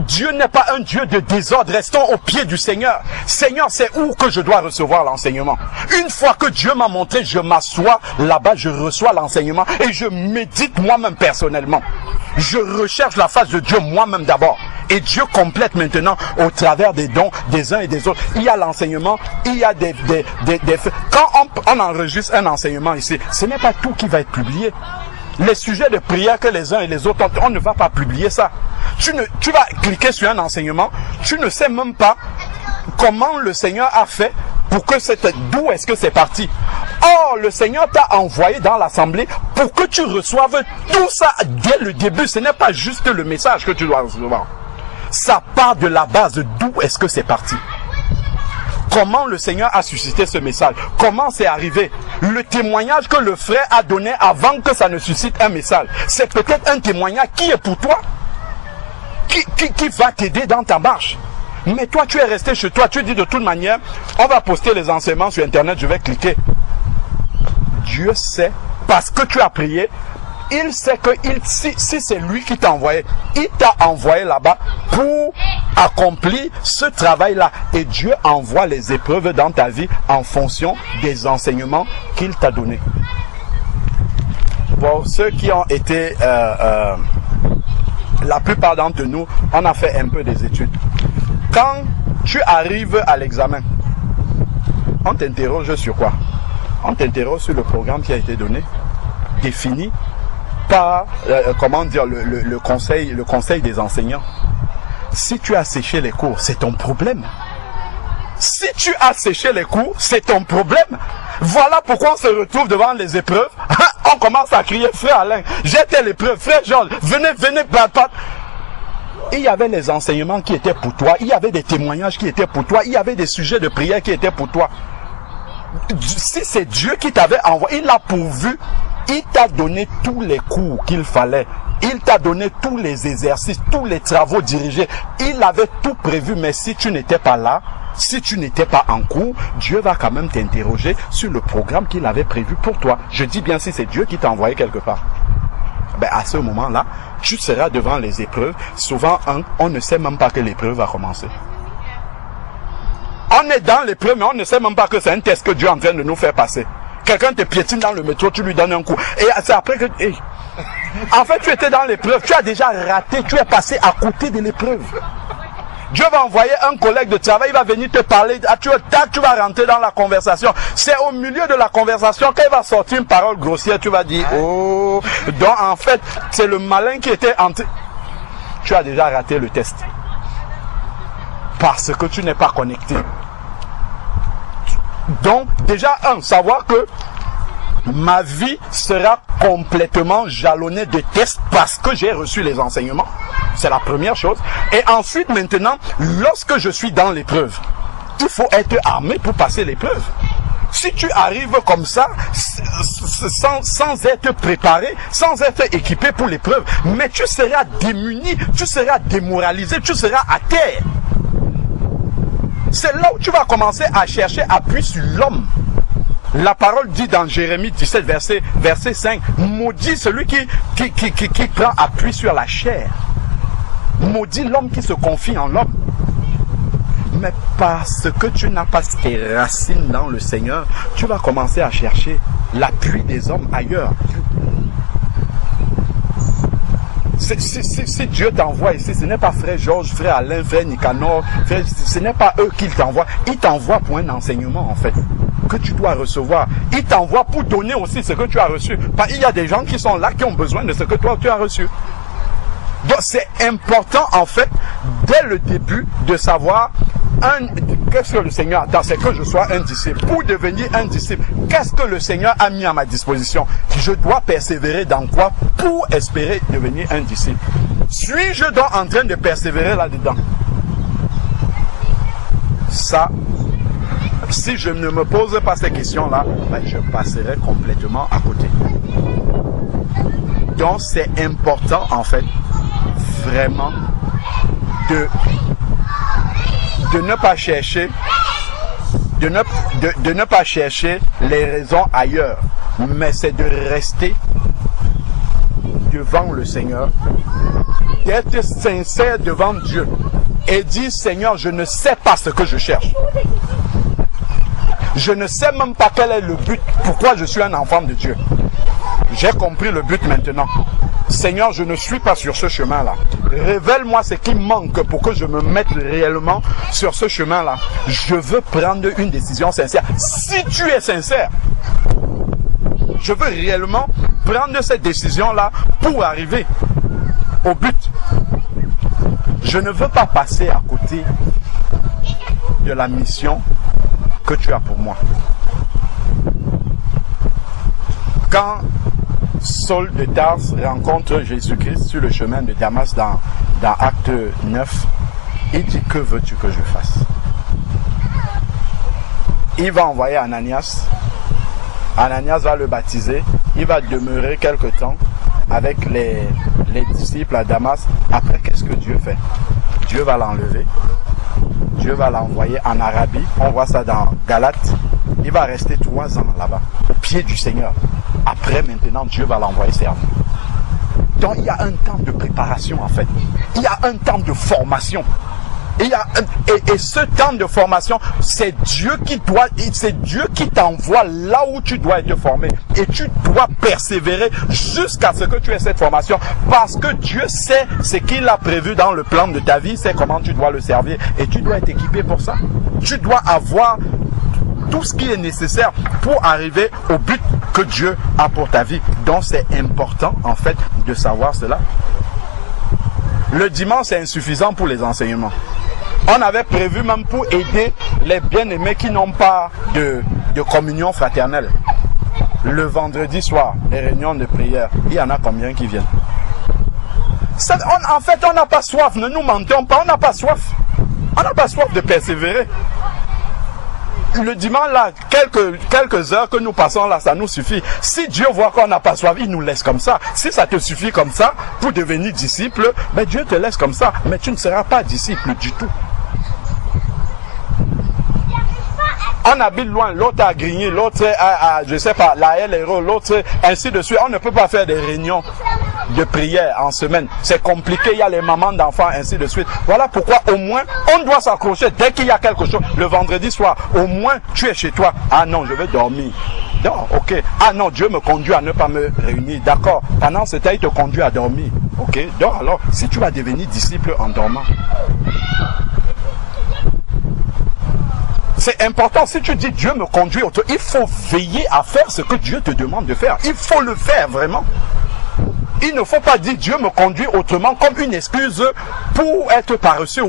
Dieu n'est pas un Dieu de désordre. Restons au pied du Seigneur. Seigneur, c'est où que je dois recevoir l'enseignement? Une fois que Dieu m'a montré, je m'assois là-bas, je reçois l'enseignement et je médite moi-même personnellement. Je recherche la face de Dieu moi-même d'abord. Et Dieu complète maintenant au travers des dons des uns et des autres. Il y a l'enseignement, il y a des quand on enregistre un enseignement ici, ce n'est pas tout qui va être publié. Les sujets de prière que les uns et les autres ont, on ne va pas publier ça. Tu vas cliquer sur un enseignement, tu ne sais même pas comment le Seigneur a fait pour que d'où est-ce que c'est parti. Or, le Seigneur t'a envoyé dans l'assemblée pour que tu reçoives tout ça dès le début. Ce n'est pas juste le message que tu dois recevoir. Ça part de la base, d'où est-ce que c'est parti. Comment le Seigneur a suscité ce message? Comment c'est arrivé? Le témoignage que le frère a donné avant que ça ne suscite un message, c'est peut-être un témoignage qui est pour toi, qui va t'aider dans ta marche. Mais toi, tu es resté chez toi, tu dis de toute manière, on va poster les enseignements sur Internet, je vais cliquer. Dieu sait, parce que tu as prié, il sait que si c'est lui qui t'a envoyé, il t'a envoyé là-bas pour accomplir ce travail-là. Et Dieu envoie les épreuves dans ta vie en fonction des enseignements qu'il t'a donnés. Pour ceux qui ont été, la plupart d'entre nous, on a fait un peu des études. Quand tu arrives à l'examen, on t'interroge sur quoi? On t'interroge sur le programme qui a été donné, défini par le conseil des enseignants. Si tu as séché les cours, c'est ton problème. Si tu as séché les cours, c'est ton problème. Voilà pourquoi on se retrouve devant les épreuves. On commence à crier, frère Alain, j'ai telle épreuve, frère Georges, venez, Il y avait les enseignements qui étaient pour toi, il y avait des témoignages qui étaient pour toi, il y avait des sujets de prière qui étaient pour toi. Si c'est Dieu qui t'avait envoyé, il a pourvu, il t'a donné tous les cours qu'il fallait. Il t'a donné tous les exercices, tous les travaux dirigés. Il avait tout prévu, mais si tu n'étais pas là, si tu n'étais pas en cours, Dieu va quand même t'interroger sur le programme qu'il avait prévu pour toi. Je dis bien si c'est Dieu qui t'a envoyé quelque part. Ben à ce moment-là, tu seras devant les épreuves. Souvent, on ne sait même pas que l'épreuve va commencer. On est dans l'épreuve, mais on ne sait même pas que c'est un test que Dieu est en train de nous faire passer. Quelqu'un te piétine dans le métro, tu lui donnes un coup. Et c'est après que... En fait, tu étais dans l'épreuve, tu as déjà raté, tu es passé à côté de l'épreuve. Dieu va envoyer un collègue de travail, il va venir te parler, tu vas rentrer dans la conversation. C'est au milieu de la conversation, quand il va sortir une parole grossière, tu vas dire, oh, donc en fait, c'est le malin qui était entré. Tu as déjà raté le test. Parce que tu n'es pas connecté. Donc, déjà, savoir que ma vie sera complètement jalonnée de tests parce que j'ai reçu les enseignements. C'est la première chose. Et ensuite, maintenant, lorsque je suis dans l'épreuve, il faut être armé pour passer l'épreuve. Si tu arrives comme ça, sans être préparé, sans être équipé pour l'épreuve, mais tu seras démuni, tu seras démoralisé, tu seras à terre. C'est là où tu vas commencer à chercher appui sur l'homme. La parole dit dans Jérémie 17, verset 5, maudit celui qui prend appui sur la chair. Maudit l'homme qui se confie en l'homme. Mais parce que tu n'as pas tes racines dans le Seigneur, tu vas commencer à chercher l'appui des hommes ailleurs. Si Dieu t'envoie ici, ce n'est pas frère Georges, frère Alain, frère Nicanor, ce n'est pas eux qui t'envoient. Ils t'envoient pour un enseignement en fait, que tu dois recevoir. Ils t'envoient pour donner aussi ce que tu as reçu. Il y a des gens qui sont là, qui ont besoin de ce que toi tu as reçu. Donc c'est important en fait, dès le début, de savoir qu'est-ce que le Seigneur attend, c'est que je sois un disciple. Pour devenir un disciple, qu'est-ce que le Seigneur a mis à ma disposition? Je dois persévérer dans quoi pour espérer devenir un disciple? Suis-je donc en train de persévérer là-dedans? Ça, si je ne me pose pas ces questions-là, ben je passerai complètement à côté. Donc c'est important en fait, vraiment, de ne pas chercher de ne pas chercher les raisons ailleurs, mais c'est de rester devant le Seigneur, d'être sincère devant Dieu et dire, Seigneur, je ne sais pas ce que je cherche. Je ne sais même pas quel est le but, pourquoi je suis un enfant de Dieu. J'ai compris le but maintenant. Seigneur, je ne suis pas sur ce chemin-là. Révèle-moi ce qui manque pour que je me mette réellement sur ce chemin-là. Je veux prendre une décision sincère. Si tu es sincère, je veux réellement prendre cette décision-là pour arriver au but. Je ne veux pas passer à côté de la mission que tu as pour moi. Quand Saul de Tarse rencontre Jésus-Christ sur le chemin de Damas dans Acte 9, il dit, que veux-tu que je fasse? Il va envoyer Ananias. Ananias va le baptiser. Il va demeurer quelque temps avec les disciples à Damas. Après, qu'est-ce que Dieu fait? Dieu va l'enlever. Dieu va l'envoyer en Arabie. On voit ça dans Galates. Il va rester 3 ans là-bas, au pied du Seigneur. Après, maintenant, Dieu va l'envoyer servir. Donc, il y a un temps de préparation, en fait. Il y a un temps de formation. Et ce temps de formation, c'est Dieu qui t'envoie là où tu dois être formé. Et tu dois persévérer jusqu'à ce que tu aies cette formation. Parce que Dieu sait ce qu'il a prévu dans le plan de ta vie, c'est comment tu dois le servir. Et tu dois être équipé pour ça. Tu dois avoir tout ce qui est nécessaire pour arriver au but que Dieu a pour ta vie. Donc c'est important en fait de savoir cela. Le dimanche c'est insuffisant pour les enseignements. On avait prévu même pour aider les bien-aimés qui n'ont pas de communion fraternelle. Le vendredi soir, les réunions de prière, il y en a combien qui viennent? En fait, on n'a pas soif, ne nous mentons pas, on n'a pas soif. On n'a pas soif de persévérer. Le dimanche, là, quelques heures que nous passons là, ça nous suffit. Si Dieu voit qu'on n'a pas soif, il nous laisse comme ça. Si ça te suffit comme ça pour devenir disciple, ben Dieu te laisse comme ça. Mais tu ne seras pas disciple du tout. On habite loin, l'autre a Grigny, l'autre à, je sais pas, la LRO, l'autre ainsi de suite. On ne peut pas faire des réunions de prière en semaine. C'est compliqué, il y a les mamans d'enfants, ainsi de suite. Voilà pourquoi au moins, on doit s'accrocher dès qu'il y a quelque chose. Le vendredi soir, au moins, tu es chez toi. Ah non, je vais dormir. Non, ok. Ah non, Dieu me conduit à ne pas me réunir. D'accord. Pendant ce temps, il te conduit à dormir. Ok. Donc alors, si tu vas devenir disciple en dormant. C'est important, si tu dis Dieu me conduit, il faut veiller à faire ce que Dieu te demande de faire. Il faut le faire vraiment. Il ne faut pas dire Dieu me conduit autrement comme une excuse pour être paresseux.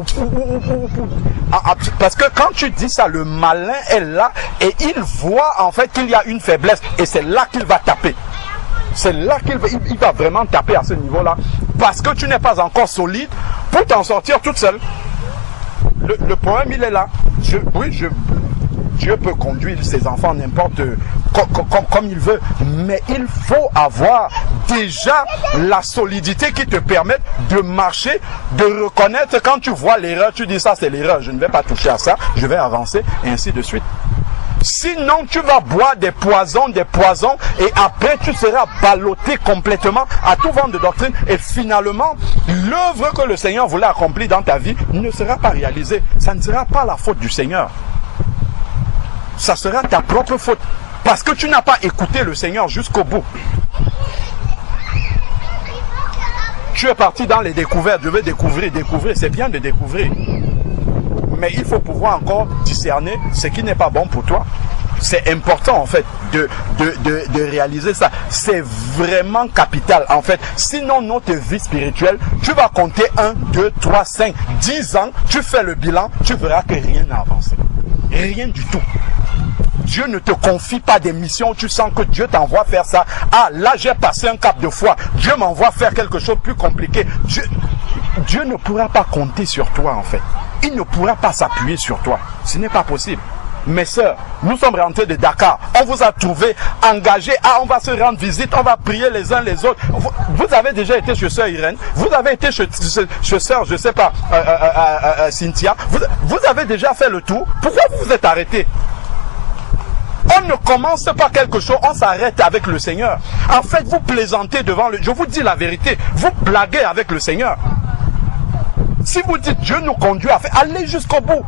Parce que quand tu dis ça, le malin est là et il voit en fait qu'il y a une faiblesse et c'est là qu'il va taper. C'est là qu'il va vraiment taper à ce niveau-là. Parce que tu n'es pas encore solide pour t'en sortir toute seule. Le problème, il est là. Dieu peut conduire ses enfants n'importe comme il veut. Mais il faut avoir déjà la solidité qui te permette de marcher, de reconnaître quand tu vois l'erreur, tu dis ça c'est l'erreur, je ne vais pas toucher à ça, je vais avancer et ainsi de suite. Sinon, tu vas boire des poisons, et après tu seras ballotté complètement à tout vent de doctrine. Et finalement, l'œuvre que le Seigneur voulait accomplir dans ta vie ne sera pas réalisée. Ça ne sera pas la faute du Seigneur. Ça sera ta propre faute. Parce que tu n'as pas écouté le Seigneur jusqu'au bout. Tu es parti dans les découvertes. Je veux découvrir. C'est bien de découvrir. Mais il faut pouvoir encore discerner ce qui n'est pas bon pour toi. C'est important en fait de réaliser ça. C'est vraiment capital en fait. Sinon notre vie spirituelle, tu vas compter 1, 2, 3, 5, 10 ans, tu fais le bilan, tu verras que rien n'a avancé. Rien du tout. Dieu ne te confie pas des missions où tu sens que Dieu t'envoie faire ça. Ah là j'ai passé un cap de foi. Dieu m'envoie faire quelque chose de plus compliqué. Dieu ne pourra pas compter sur toi en fait. Il ne pourra pas s'appuyer sur toi. Ce n'est pas possible. Mes sœurs, nous sommes rentrés de Dakar. On vous a trouvé engagés. Ah, on va se rendre visite. On va prier les uns les autres. Vous avez déjà été chez sœur Irène. Vous avez été chez sœur, je ne sais pas, Cynthia. Vous avez déjà fait le tour. Pourquoi vous vous êtes arrêtés? On ne commence pas quelque chose, on s'arrête avec le Seigneur. En fait, vous plaisantez devant le... Je vous dis la vérité, vous blaguez avec le Seigneur. Si vous dites Dieu nous conduit à faire, allez jusqu'au bout.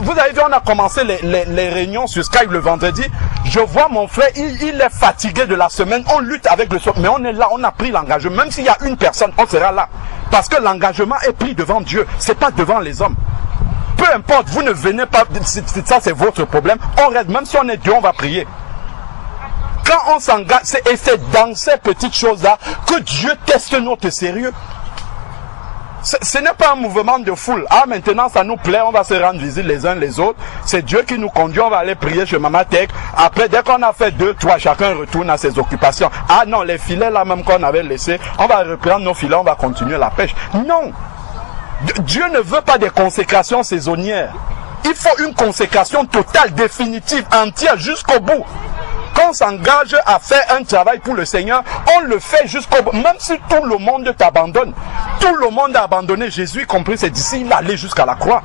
Vous avez vu, on a commencé les réunions sur Skype le vendredi. Je vois mon frère, il est fatigué de la semaine. On lutte avec le soir, mais on est là, on a pris l'engagement. Même s'il y a une personne, on sera là. Parce que l'engagement est pris devant Dieu, c'est pas devant les hommes. Peu importe, vous ne venez pas, ça c'est votre problème. On reste, même si on est Dieu, on va prier. Quand on s'engage, et c'est dans ces petites choses-là que Dieu teste notre sérieux. Ce n'est pas un mouvement de foule. Ah, maintenant ça nous plaît, on va se rendre visite les uns les autres. C'est Dieu qui nous conduit, on va aller prier chez Mama Tech. Après, dès qu'on a fait 2, 3, chacun retourne à ses occupations. Ah non, les filets là même qu'on avait laissés, on va reprendre nos filets, on va continuer la pêche. Non! Dieu ne veut pas des consécrations saisonnières. Il faut une consécration totale, définitive, entière, jusqu'au bout. Quand on s'engage à faire un travail pour le Seigneur, on le fait jusqu'au bout. Même si tout le monde t'abandonne. Tout le monde a abandonné Jésus, y compris ses disciples, il est allé jusqu'à la croix.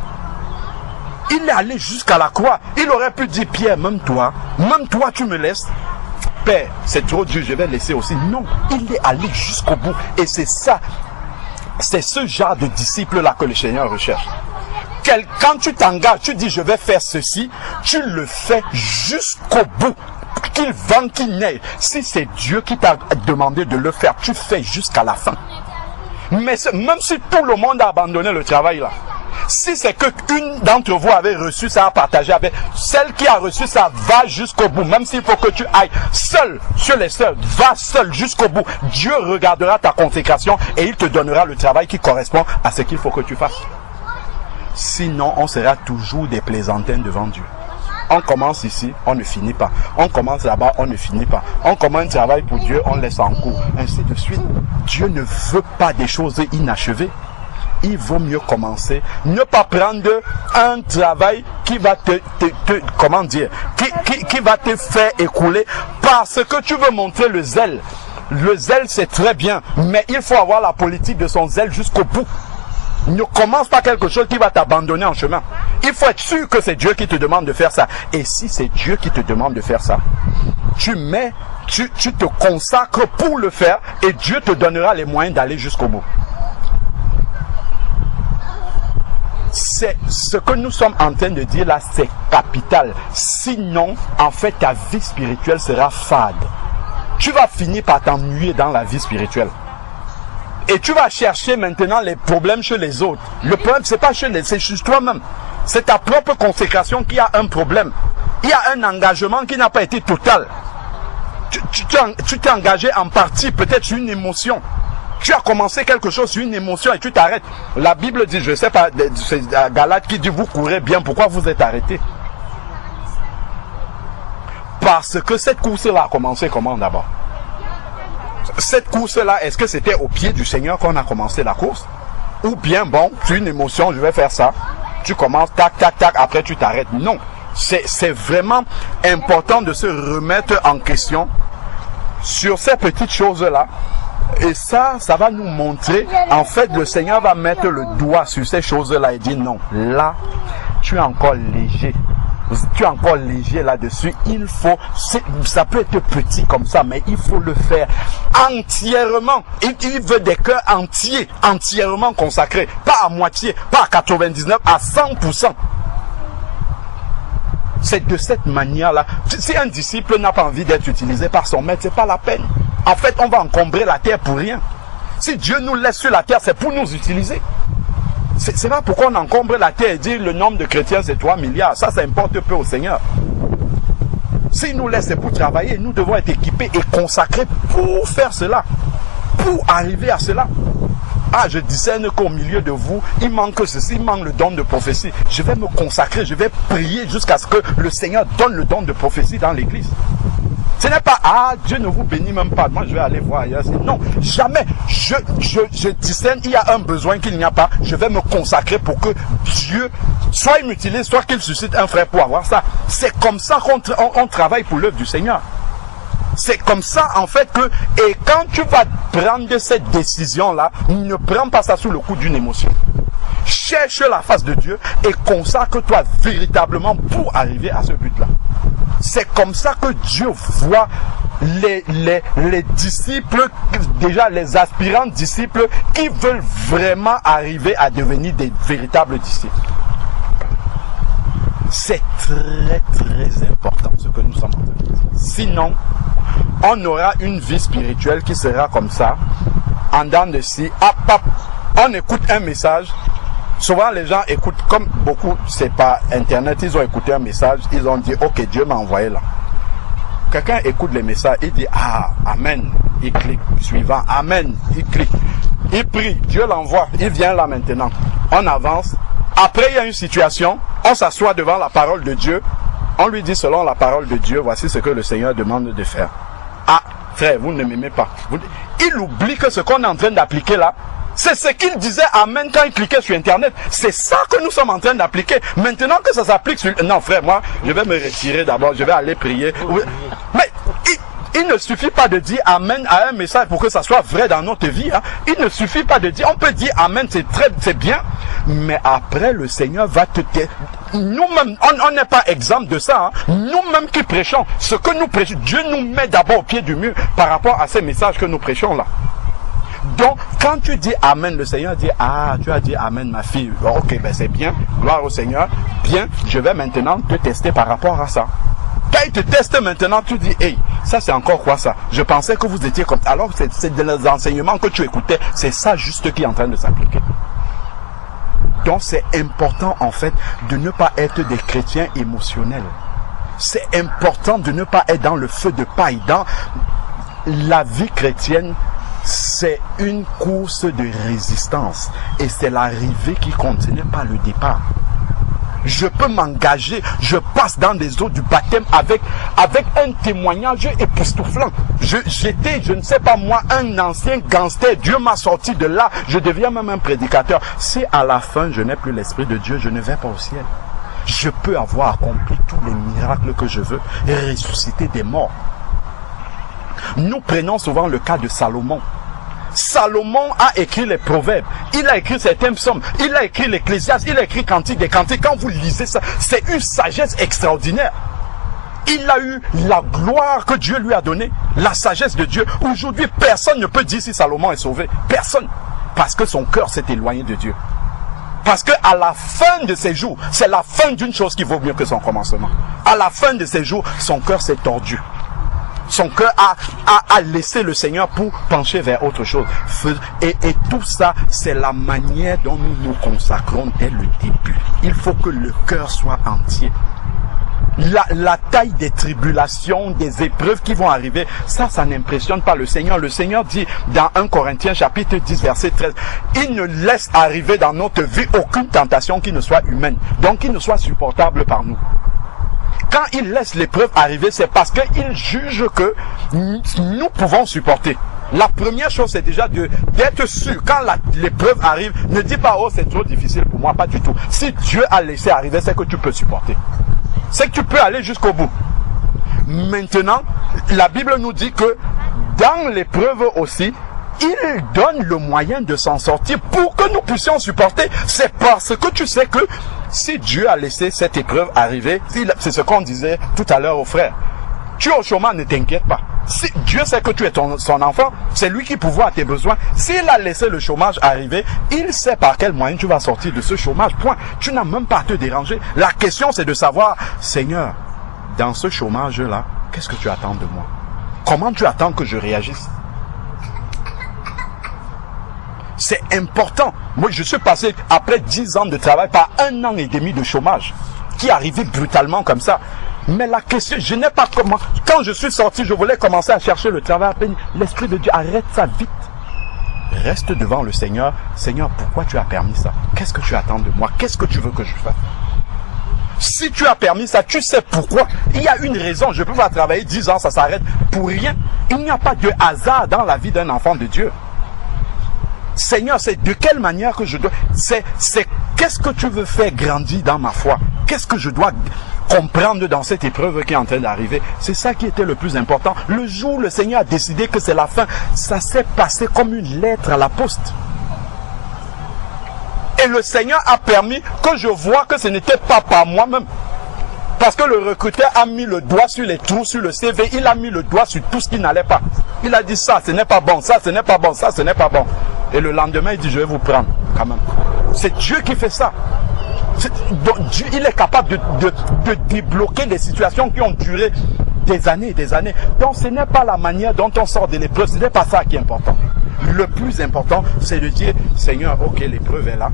Il est allé jusqu'à la croix. Il aurait pu dire, Pierre, même toi tu me laisses. Père, c'est trop dur, je vais laisser aussi. Non, il est allé jusqu'au bout. Et c'est ça, c'est ce genre de disciple-là que le Seigneur recherche. Quand tu t'engages, tu dis, je vais faire ceci, tu le fais jusqu'au bout. Qu'il vente, qu'il neige. Si c'est Dieu qui t'a demandé de le faire, tu fais jusqu'à la fin. Mais même si tout le monde a abandonné le travail là, si c'est que une d'entre vous avait reçu ça à partager avec celle qui a reçu ça, va jusqu'au bout. Même s'il faut que tu ailles seul sur les seuls, va seul jusqu'au bout. Dieu regardera ta consécration et il te donnera le travail qui correspond à ce qu'il faut que tu fasses. Sinon, on sera toujours des plaisantins devant Dieu. On commence ici, on ne finit pas. On commence là-bas, on ne finit pas. On commence un travail pour Dieu, on laisse en cours. Ainsi de suite. Dieu ne veut pas des choses inachevées. Il vaut mieux commencer. Ne pas prendre un travail qui va comment dire, qui va te faire écouler parce que tu veux montrer le zèle. Le zèle, c'est très bien, mais il faut avoir la politique de son zèle jusqu'au bout. Ne commence pas quelque chose qui va t'abandonner en chemin. Il faut être sûr que c'est Dieu qui te demande de faire ça. Et si c'est Dieu qui te demande de faire ça, tu te consacres pour le faire et Dieu te donnera les moyens d'aller jusqu'au bout. C'est ce que nous sommes en train de dire là, c'est capital. Sinon, en fait, ta vie spirituelle sera fade. Tu vas finir par t'ennuyer dans la vie spirituelle. Et tu vas chercher maintenant les problèmes chez les autres. Le problème, c'est pas c'est chez toi-même. C'est ta propre consécration qui a un problème. Il y a un engagement qui n'a pas été total. Tu t'es engagé en partie, peut-être sur une émotion. Tu as commencé quelque chose sur une émotion et tu t'arrêtes. La Bible dit, je ne sais pas, c'est Galate qui dit, vous courez bien, pourquoi vous êtes arrêté? Parce que cette course-là a commencé comment d'abord? Cette course-là, est-ce que c'était au pied du Seigneur qu'on a commencé la course? Ou bien, bon, tu as une émotion, je vais faire ça. Tu commences, tac, tac, tac, après tu t'arrêtes. Non, c'est vraiment important de se remettre en question sur ces petites choses-là. Et ça va nous montrer, en fait, le Seigneur va mettre le doigt sur ces choses-là et dire non, là, tu es encore léger. Tu es encore léger là-dessus, il faut, ça peut être petit comme ça, mais il faut le faire entièrement. Il veut des cœurs entiers, entièrement consacrés, pas à moitié, pas à 99, à 100%. C'est de cette manière-là. Si un disciple n'a pas envie d'être utilisé par son maître, c'est pas la peine. En fait, on va encombrer la terre pour rien. Si Dieu nous laisse sur la terre, c'est pour nous utiliser. C'est pas pourquoi on encombre la terre et dit le nombre de chrétiens c'est 3 milliards. Ça importe peu au Seigneur. S'il nous laisse, c'est pour travailler. Nous devons être équipés et consacrés pour faire cela. Pour arriver à cela. Ah, je discerne qu'au milieu de vous, il manque ceci, il manque le don de prophétie. Je vais me consacrer, je vais prier jusqu'à ce que le Seigneur donne le don de prophétie dans l'église. Ce n'est pas, ah, Dieu ne vous bénit même pas, moi je vais aller voir ailleurs. Non, jamais. Je discerne, il y a un besoin qu'il n'y a pas, je vais me consacrer pour que Dieu, soit il m'utilise, soit qu'il suscite un frère pour avoir ça. C'est comme ça qu'on travaille pour l'œuvre du Seigneur. C'est comme ça en fait que, et quand tu vas prendre cette décision-là, ne prends pas ça sous le coup d'une émotion. Cherche la face de Dieu et consacre-toi véritablement pour arriver à ce but-là. C'est comme ça que Dieu voit les disciples, déjà les aspirants disciples qui veulent vraiment arriver à devenir des véritables disciples. C'est très très important ce que nous sommes en train de dire. Sinon, on aura une vie spirituelle qui sera comme ça, en dents de scie, on écoute un message. Souvent les gens écoutent, comme beaucoup, c'est pas internet, ils ont écouté un message, ils ont dit ok, Dieu m'a envoyé là. Quelqu'un écoute les messages, il dit ah, amen, il clique, suivant, amen, il clique, il prie, Dieu l'envoie, il vient là maintenant, on avance. Après il y a une situation, on s'assoit devant la parole de Dieu, on lui dit selon la parole de Dieu, voici ce que le Seigneur demande de faire. Ah, frère, vous ne m'aimez pas. Il oublie que ce qu'on est en train d'appliquer là, c'est ce qu'il disait amen quand il cliquait sur internet. C'est ça que nous sommes en train d'appliquer. Maintenant que ça s'applique sur... Non frère, moi, je vais me retirer d'abord, je vais aller prier. Mais il ne suffit pas de dire amen à un message pour que ça soit vrai dans notre vie. Hein. Il ne suffit pas de dire, on peut dire amen, c'est bien. Mais après, le Seigneur va te... Nous-mêmes, on n'est pas exemple de ça. Hein. Nous-mêmes qui prêchons, ce que nous prêchons, Dieu nous met d'abord au pied du mur par rapport à ces messages que nous prêchons là. Donc, quand tu dis amen, le Seigneur dit, ah, tu as dit amen ma fille. Ok, ben c'est bien, gloire au Seigneur. Bien, je vais maintenant te tester par rapport à ça. Quand il te teste maintenant, tu dis, hey, ça c'est encore quoi ça? Je pensais que vous étiez comme... Alors c'est des enseignements que tu écoutais, c'est ça juste qui est en train de s'appliquer. Donc c'est important en fait de ne pas être des chrétiens émotionnels. C'est important de ne pas être dans le feu de paille. Dans la vie chrétienne, c'est une course de résistance et c'est l'arrivée qui compte, ce n'est pas le départ. Je peux m'engager, je passe dans des eaux du baptême avec un témoignage époustouflant. J'étais, je ne sais pas moi, un ancien gangster, Dieu m'a sorti de là, je deviens même un prédicateur. Si à la fin je n'ai plus l'Esprit de Dieu, je ne vais pas au ciel. Je peux avoir accompli tous les miracles que je veux et ressusciter des morts. Nous prenons souvent le cas de Salomon. Salomon a écrit les proverbes, il a écrit certains psaumes, il a écrit l'Ecclésiaste, il a écrit Cantique des Cantiques. Quand vous lisez ça, c'est une sagesse extraordinaire. Il a eu la gloire que Dieu lui a donnée, la sagesse de Dieu. Aujourd'hui, personne ne peut dire si Salomon est sauvé. Personne. Parce que son cœur s'est éloigné de Dieu. Parce que à la fin de ses jours, c'est la fin d'une chose qui vaut mieux que son commencement. À la fin de ses jours, son cœur s'est tordu. Son cœur a laissé le Seigneur pour pencher vers autre chose. Et tout ça, c'est la manière dont nous nous consacrons dès le début. Il faut que le cœur soit entier. La taille des tribulations, des épreuves qui vont arriver, ça n'impressionne pas le Seigneur. Le Seigneur dit dans 1 Corinthiens chapitre 10 verset 13, il ne laisse arriver dans notre vie aucune tentation qui ne soit humaine, donc qui ne soit supportable par nous. Quand il laisse l'épreuve arriver, c'est parce qu'il juge que nous pouvons supporter. La première chose, c'est déjà d'être sûr. Quand l'épreuve arrive, ne dis pas, oh, c'est trop difficile pour moi, pas du tout. Si Dieu a laissé arriver, c'est que tu peux supporter. C'est que tu peux aller jusqu'au bout. Maintenant, la Bible nous dit que dans l'épreuve aussi, il donne le moyen de s'en sortir pour que nous puissions supporter. C'est parce que tu sais que si Dieu a laissé cette épreuve arriver, c'est ce qu'on disait tout à l'heure aux frères. Tu es au chômage, ne t'inquiète pas. Si Dieu sait que tu es son enfant, c'est lui qui pourvoit à tes besoins. S'il a laissé le chômage arriver, il sait par quel moyen tu vas sortir de ce chômage. Point. Tu n'as même pas à te déranger. La question, c'est de savoir, Seigneur, dans ce chômage-là, qu'est-ce que tu attends de moi? Comment tu attends que je réagisse? C'est important. Moi, je suis passé, après 10 ans de travail, par 1 an et demi de chômage, qui arrivait brutalement comme ça. Mais la question, je n'ai pas comment. Quand je suis sorti, je voulais commencer à chercher le travail. L'Esprit de Dieu, arrête ça vite. Reste devant le Seigneur. Seigneur, pourquoi tu as permis ça? Qu'est-ce que tu attends de moi? Qu'est-ce que tu veux que je fasse? Si tu as permis ça, tu sais pourquoi. Il y a une raison. Je peux pas travailler 10 ans, ça s'arrête pour rien. Il n'y a pas de hasard dans la vie d'un enfant de Dieu. Seigneur, c'est de quelle manière que je dois... C'est qu'est-ce que tu veux faire grandir dans ma foi? Qu'est-ce que je dois comprendre dans cette épreuve qui est en train d'arriver? C'est ça qui était le plus important. Le jour où le Seigneur a décidé que c'est la fin, ça s'est passé comme une lettre à la poste. Et le Seigneur a permis que je vois que ce n'était pas par moi-même. Parce que le recruteur a mis le doigt sur les trous, sur le CV, il a mis le doigt sur tout ce qui n'allait pas. Il a dit ça, ce n'est pas bon, ça, ce n'est pas bon, ça, ce n'est pas bon. Et le lendemain, il dit, je vais vous prendre, quand même. C'est Dieu qui fait ça. Donc, Dieu, il est capable de débloquer des situations qui ont duré des années et des années. Donc, ce n'est pas la manière dont on sort de l'épreuve, ce n'est pas ça qui est important. Le plus important, c'est de dire, Seigneur, ok, l'épreuve est là.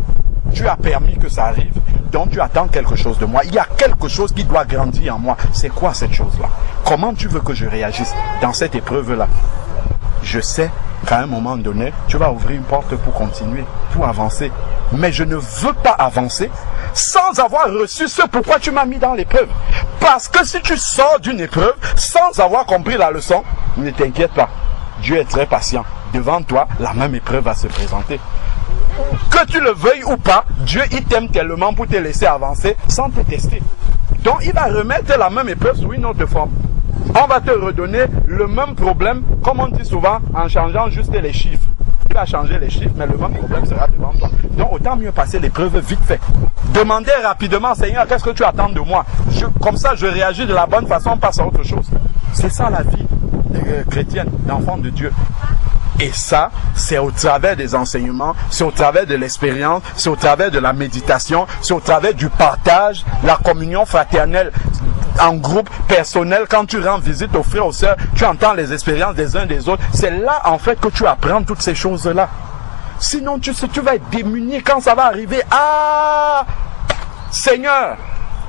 Tu as permis que ça arrive, donc tu attends quelque chose de moi. Il y a quelque chose qui doit grandir en moi. C'est quoi cette chose-là? Comment tu veux que je réagisse dans cette épreuve-là? Je sais qu'à un moment donné, tu vas ouvrir une porte pour continuer, pour avancer. Mais je ne veux pas avancer sans avoir reçu ce pourquoi tu m'as mis dans l'épreuve. Parce que si tu sors d'une épreuve sans avoir compris la leçon, ne t'inquiète pas. Dieu est très patient. Devant toi, la même épreuve va se présenter. Que tu le veuilles ou pas, Dieu il t'aime tellement pour te laisser avancer sans te tester. Donc il va remettre la même épreuve sous une autre forme. On va te redonner le même problème, comme on dit souvent, en changeant juste les chiffres. Tu vas changer les chiffres, mais le même problème sera devant toi. Donc autant mieux passer l'épreuve vite fait. Demandez rapidement, Seigneur, qu'est-ce que tu attends de moi? Comme ça, je réagis de la bonne façon, on passe à autre chose. C'est ça la vie chrétienne, d'enfant de Dieu. Et ça, c'est au travers des enseignements, c'est au travers de l'expérience, c'est au travers de la méditation, c'est au travers du partage, la communion fraternelle en groupe, personnel. Quand tu rends visite aux frères, aux sœurs, tu entends les expériences des uns des autres. C'est là, en fait, que tu apprends toutes ces choses-là. Sinon, tu vas être démuni quand ça va arriver. Ah, Seigneur,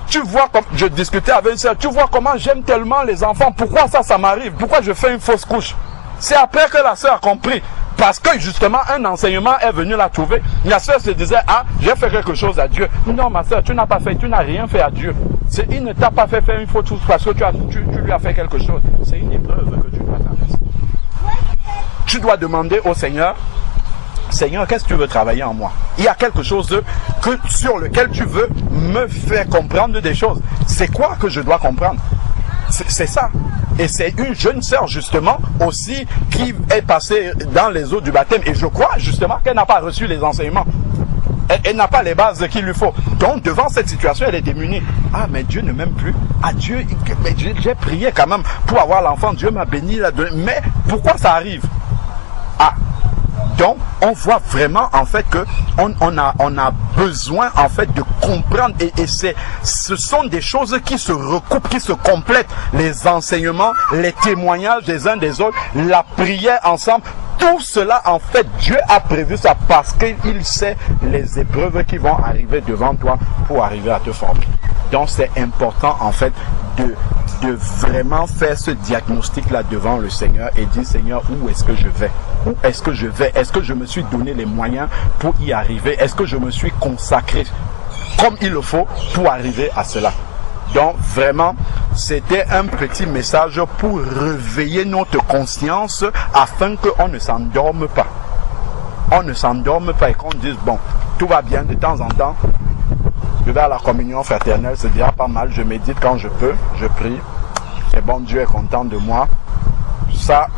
tu vois, comme je discutais avec une sœur, tu vois comment j'aime tellement les enfants. Pourquoi ça m'arrive? Pourquoi je fais une fausse couche? C'est après que la sœur a compris. Parce que justement, un enseignement est venu la trouver. La sœur se disait, ah, j'ai fait quelque chose à Dieu. Non, ma sœur, tu n'as pas fait, tu n'as rien fait à Dieu. Il ne t'a pas fait faire une faute parce que tu lui as fait quelque chose. C'est une épreuve que tu dois traverser. Tu dois demander au Seigneur, Seigneur, qu'est-ce que tu veux travailler en moi? Il y a quelque chose sur lequel tu veux me faire comprendre des choses. C'est quoi que je dois comprendre? C'est ça. Et c'est une jeune sœur justement aussi qui est passée dans les eaux du baptême. Et je crois justement qu'elle n'a pas reçu les enseignements. Elle n'a pas les bases qu'il lui faut. Donc devant cette situation, elle est démunie. Ah, mais Dieu ne m'aime plus. Ah, Dieu, j'ai prié quand même pour avoir l'enfant. Dieu m'a béni. Mais pourquoi ça arrive? Ah, donc on voit vraiment en fait que on a besoin en fait de comprendre et ce sont des choses qui se recoupent, qui se complètent. Les enseignements, les témoignages des uns des autres, la prière ensemble. Tout cela, en fait, Dieu a prévu ça parce qu'il sait les épreuves qui vont arriver devant toi pour arriver à te former. Donc, c'est important, en fait, de vraiment faire ce diagnostic-là devant le Seigneur et dire, Seigneur, où est-ce que je vais? Où est-ce que je vais? Est-ce que je me suis donné les moyens pour y arriver? Est-ce que je me suis consacré comme il le faut pour arriver à cela? Donc vraiment, c'était un petit message pour réveiller notre conscience afin qu'on ne s'endorme pas. On ne s'endorme pas et qu'on dise, bon, tout va bien de temps en temps. Je vais à la communion fraternelle, c'est déjà pas mal. Je médite quand je peux, je prie. C'est bon, Dieu est content de moi. Ça,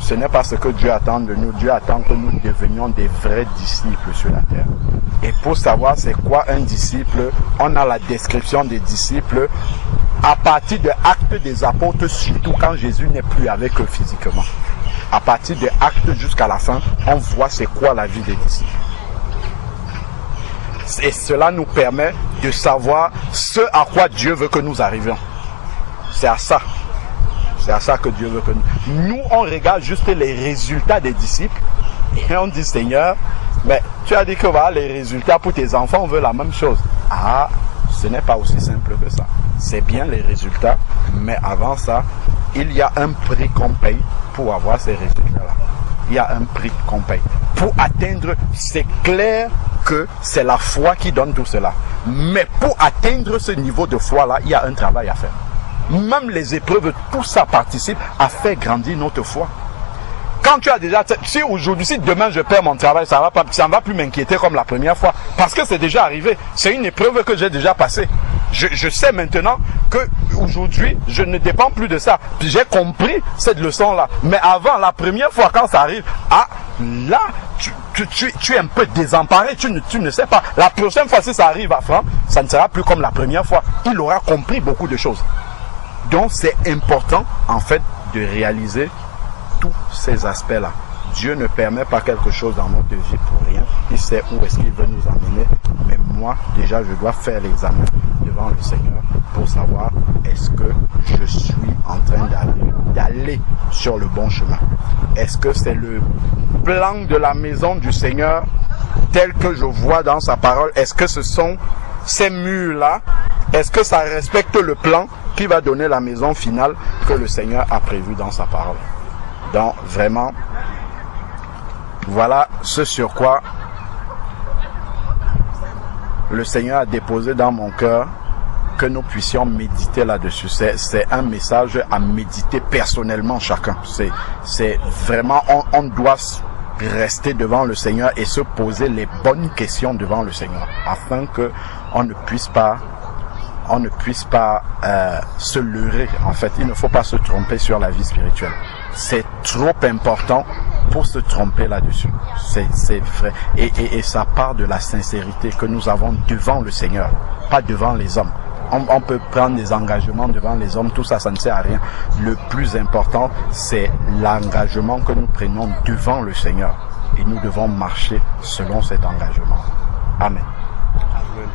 ce n'est pas ce que Dieu attend de nous. Dieu attend que nous devenions des vrais disciples sur la terre. Et pour savoir c'est quoi un disciple, on a la description des disciples à partir de Actes des Apôtres, surtout quand Jésus n'est plus avec eux physiquement. À partir de Actes jusqu'à la fin, on voit c'est quoi la vie des disciples. Et cela nous permet de savoir ce à quoi Dieu veut que nous arrivions. C'est à ça. C'est à ça que Dieu veut que nous... Nous, on regarde juste les résultats des disciples et on dit, Seigneur, mais tu as dit que voilà, les résultats pour tes enfants, on veut la même chose. Ah, ce n'est pas aussi simple que ça. C'est bien les résultats, mais avant ça, il y a un prix qu'on paye pour avoir ces résultats-là. Il y a un prix qu'on paye. Pour atteindre, c'est clair que c'est la foi qui donne tout cela. Mais pour atteindre ce niveau de foi-là, il y a un travail à faire. Même les épreuves, tout ça participe à faire grandir notre foi. Quand tu as déjà, si aujourd'hui, si demain je perds mon travail, ça ne va plus m'inquiéter comme la première fois. Parce que c'est déjà arrivé. C'est une épreuve que j'ai déjà passée. Je sais maintenant que aujourd'hui, je ne dépends plus de ça. Puis j'ai compris cette leçon-là. Mais avant, la première fois quand ça arrive, ah, là, tu es un peu désemparé, tu ne sais pas. La prochaine fois, si ça arrive à Franck, ça ne sera plus comme la première fois. Il aura compris beaucoup de choses. Donc, c'est important, en fait, de réaliser tous ces aspects-là. Dieu ne permet pas quelque chose dans notre vie pour rien. Il sait où est-ce qu'il veut nous amener. Mais moi, déjà, je dois faire l'examen devant le Seigneur pour savoir est-ce que je suis en train d'aller sur le bon chemin. Est-ce que c'est le plan de la maison du Seigneur tel que je vois dans sa parole? Est-ce que ce sont ces murs-là? Est-ce que ça respecte le plan qui va donner la maison finale que le Seigneur a prévu dans sa parole? Donc, vraiment, voilà ce sur quoi le Seigneur a déposé dans mon cœur que nous puissions méditer là-dessus. C'est un message à méditer personnellement chacun. C'est vraiment, on doit rester devant le Seigneur et se poser les bonnes questions devant le Seigneur afin que on ne puisse pas se leurrer. En fait, il ne faut pas se tromper sur la vie spirituelle. C'est trop important pour se tromper là-dessus. C'est vrai. Et ça part de la sincérité que nous avons devant le Seigneur, pas devant les hommes. On peut prendre des engagements devant les hommes, tout ça, ça ne sert à rien. Le plus important, c'est l'engagement que nous prenons devant le Seigneur. Et nous devons marcher selon cet engagement. Amen. Amen.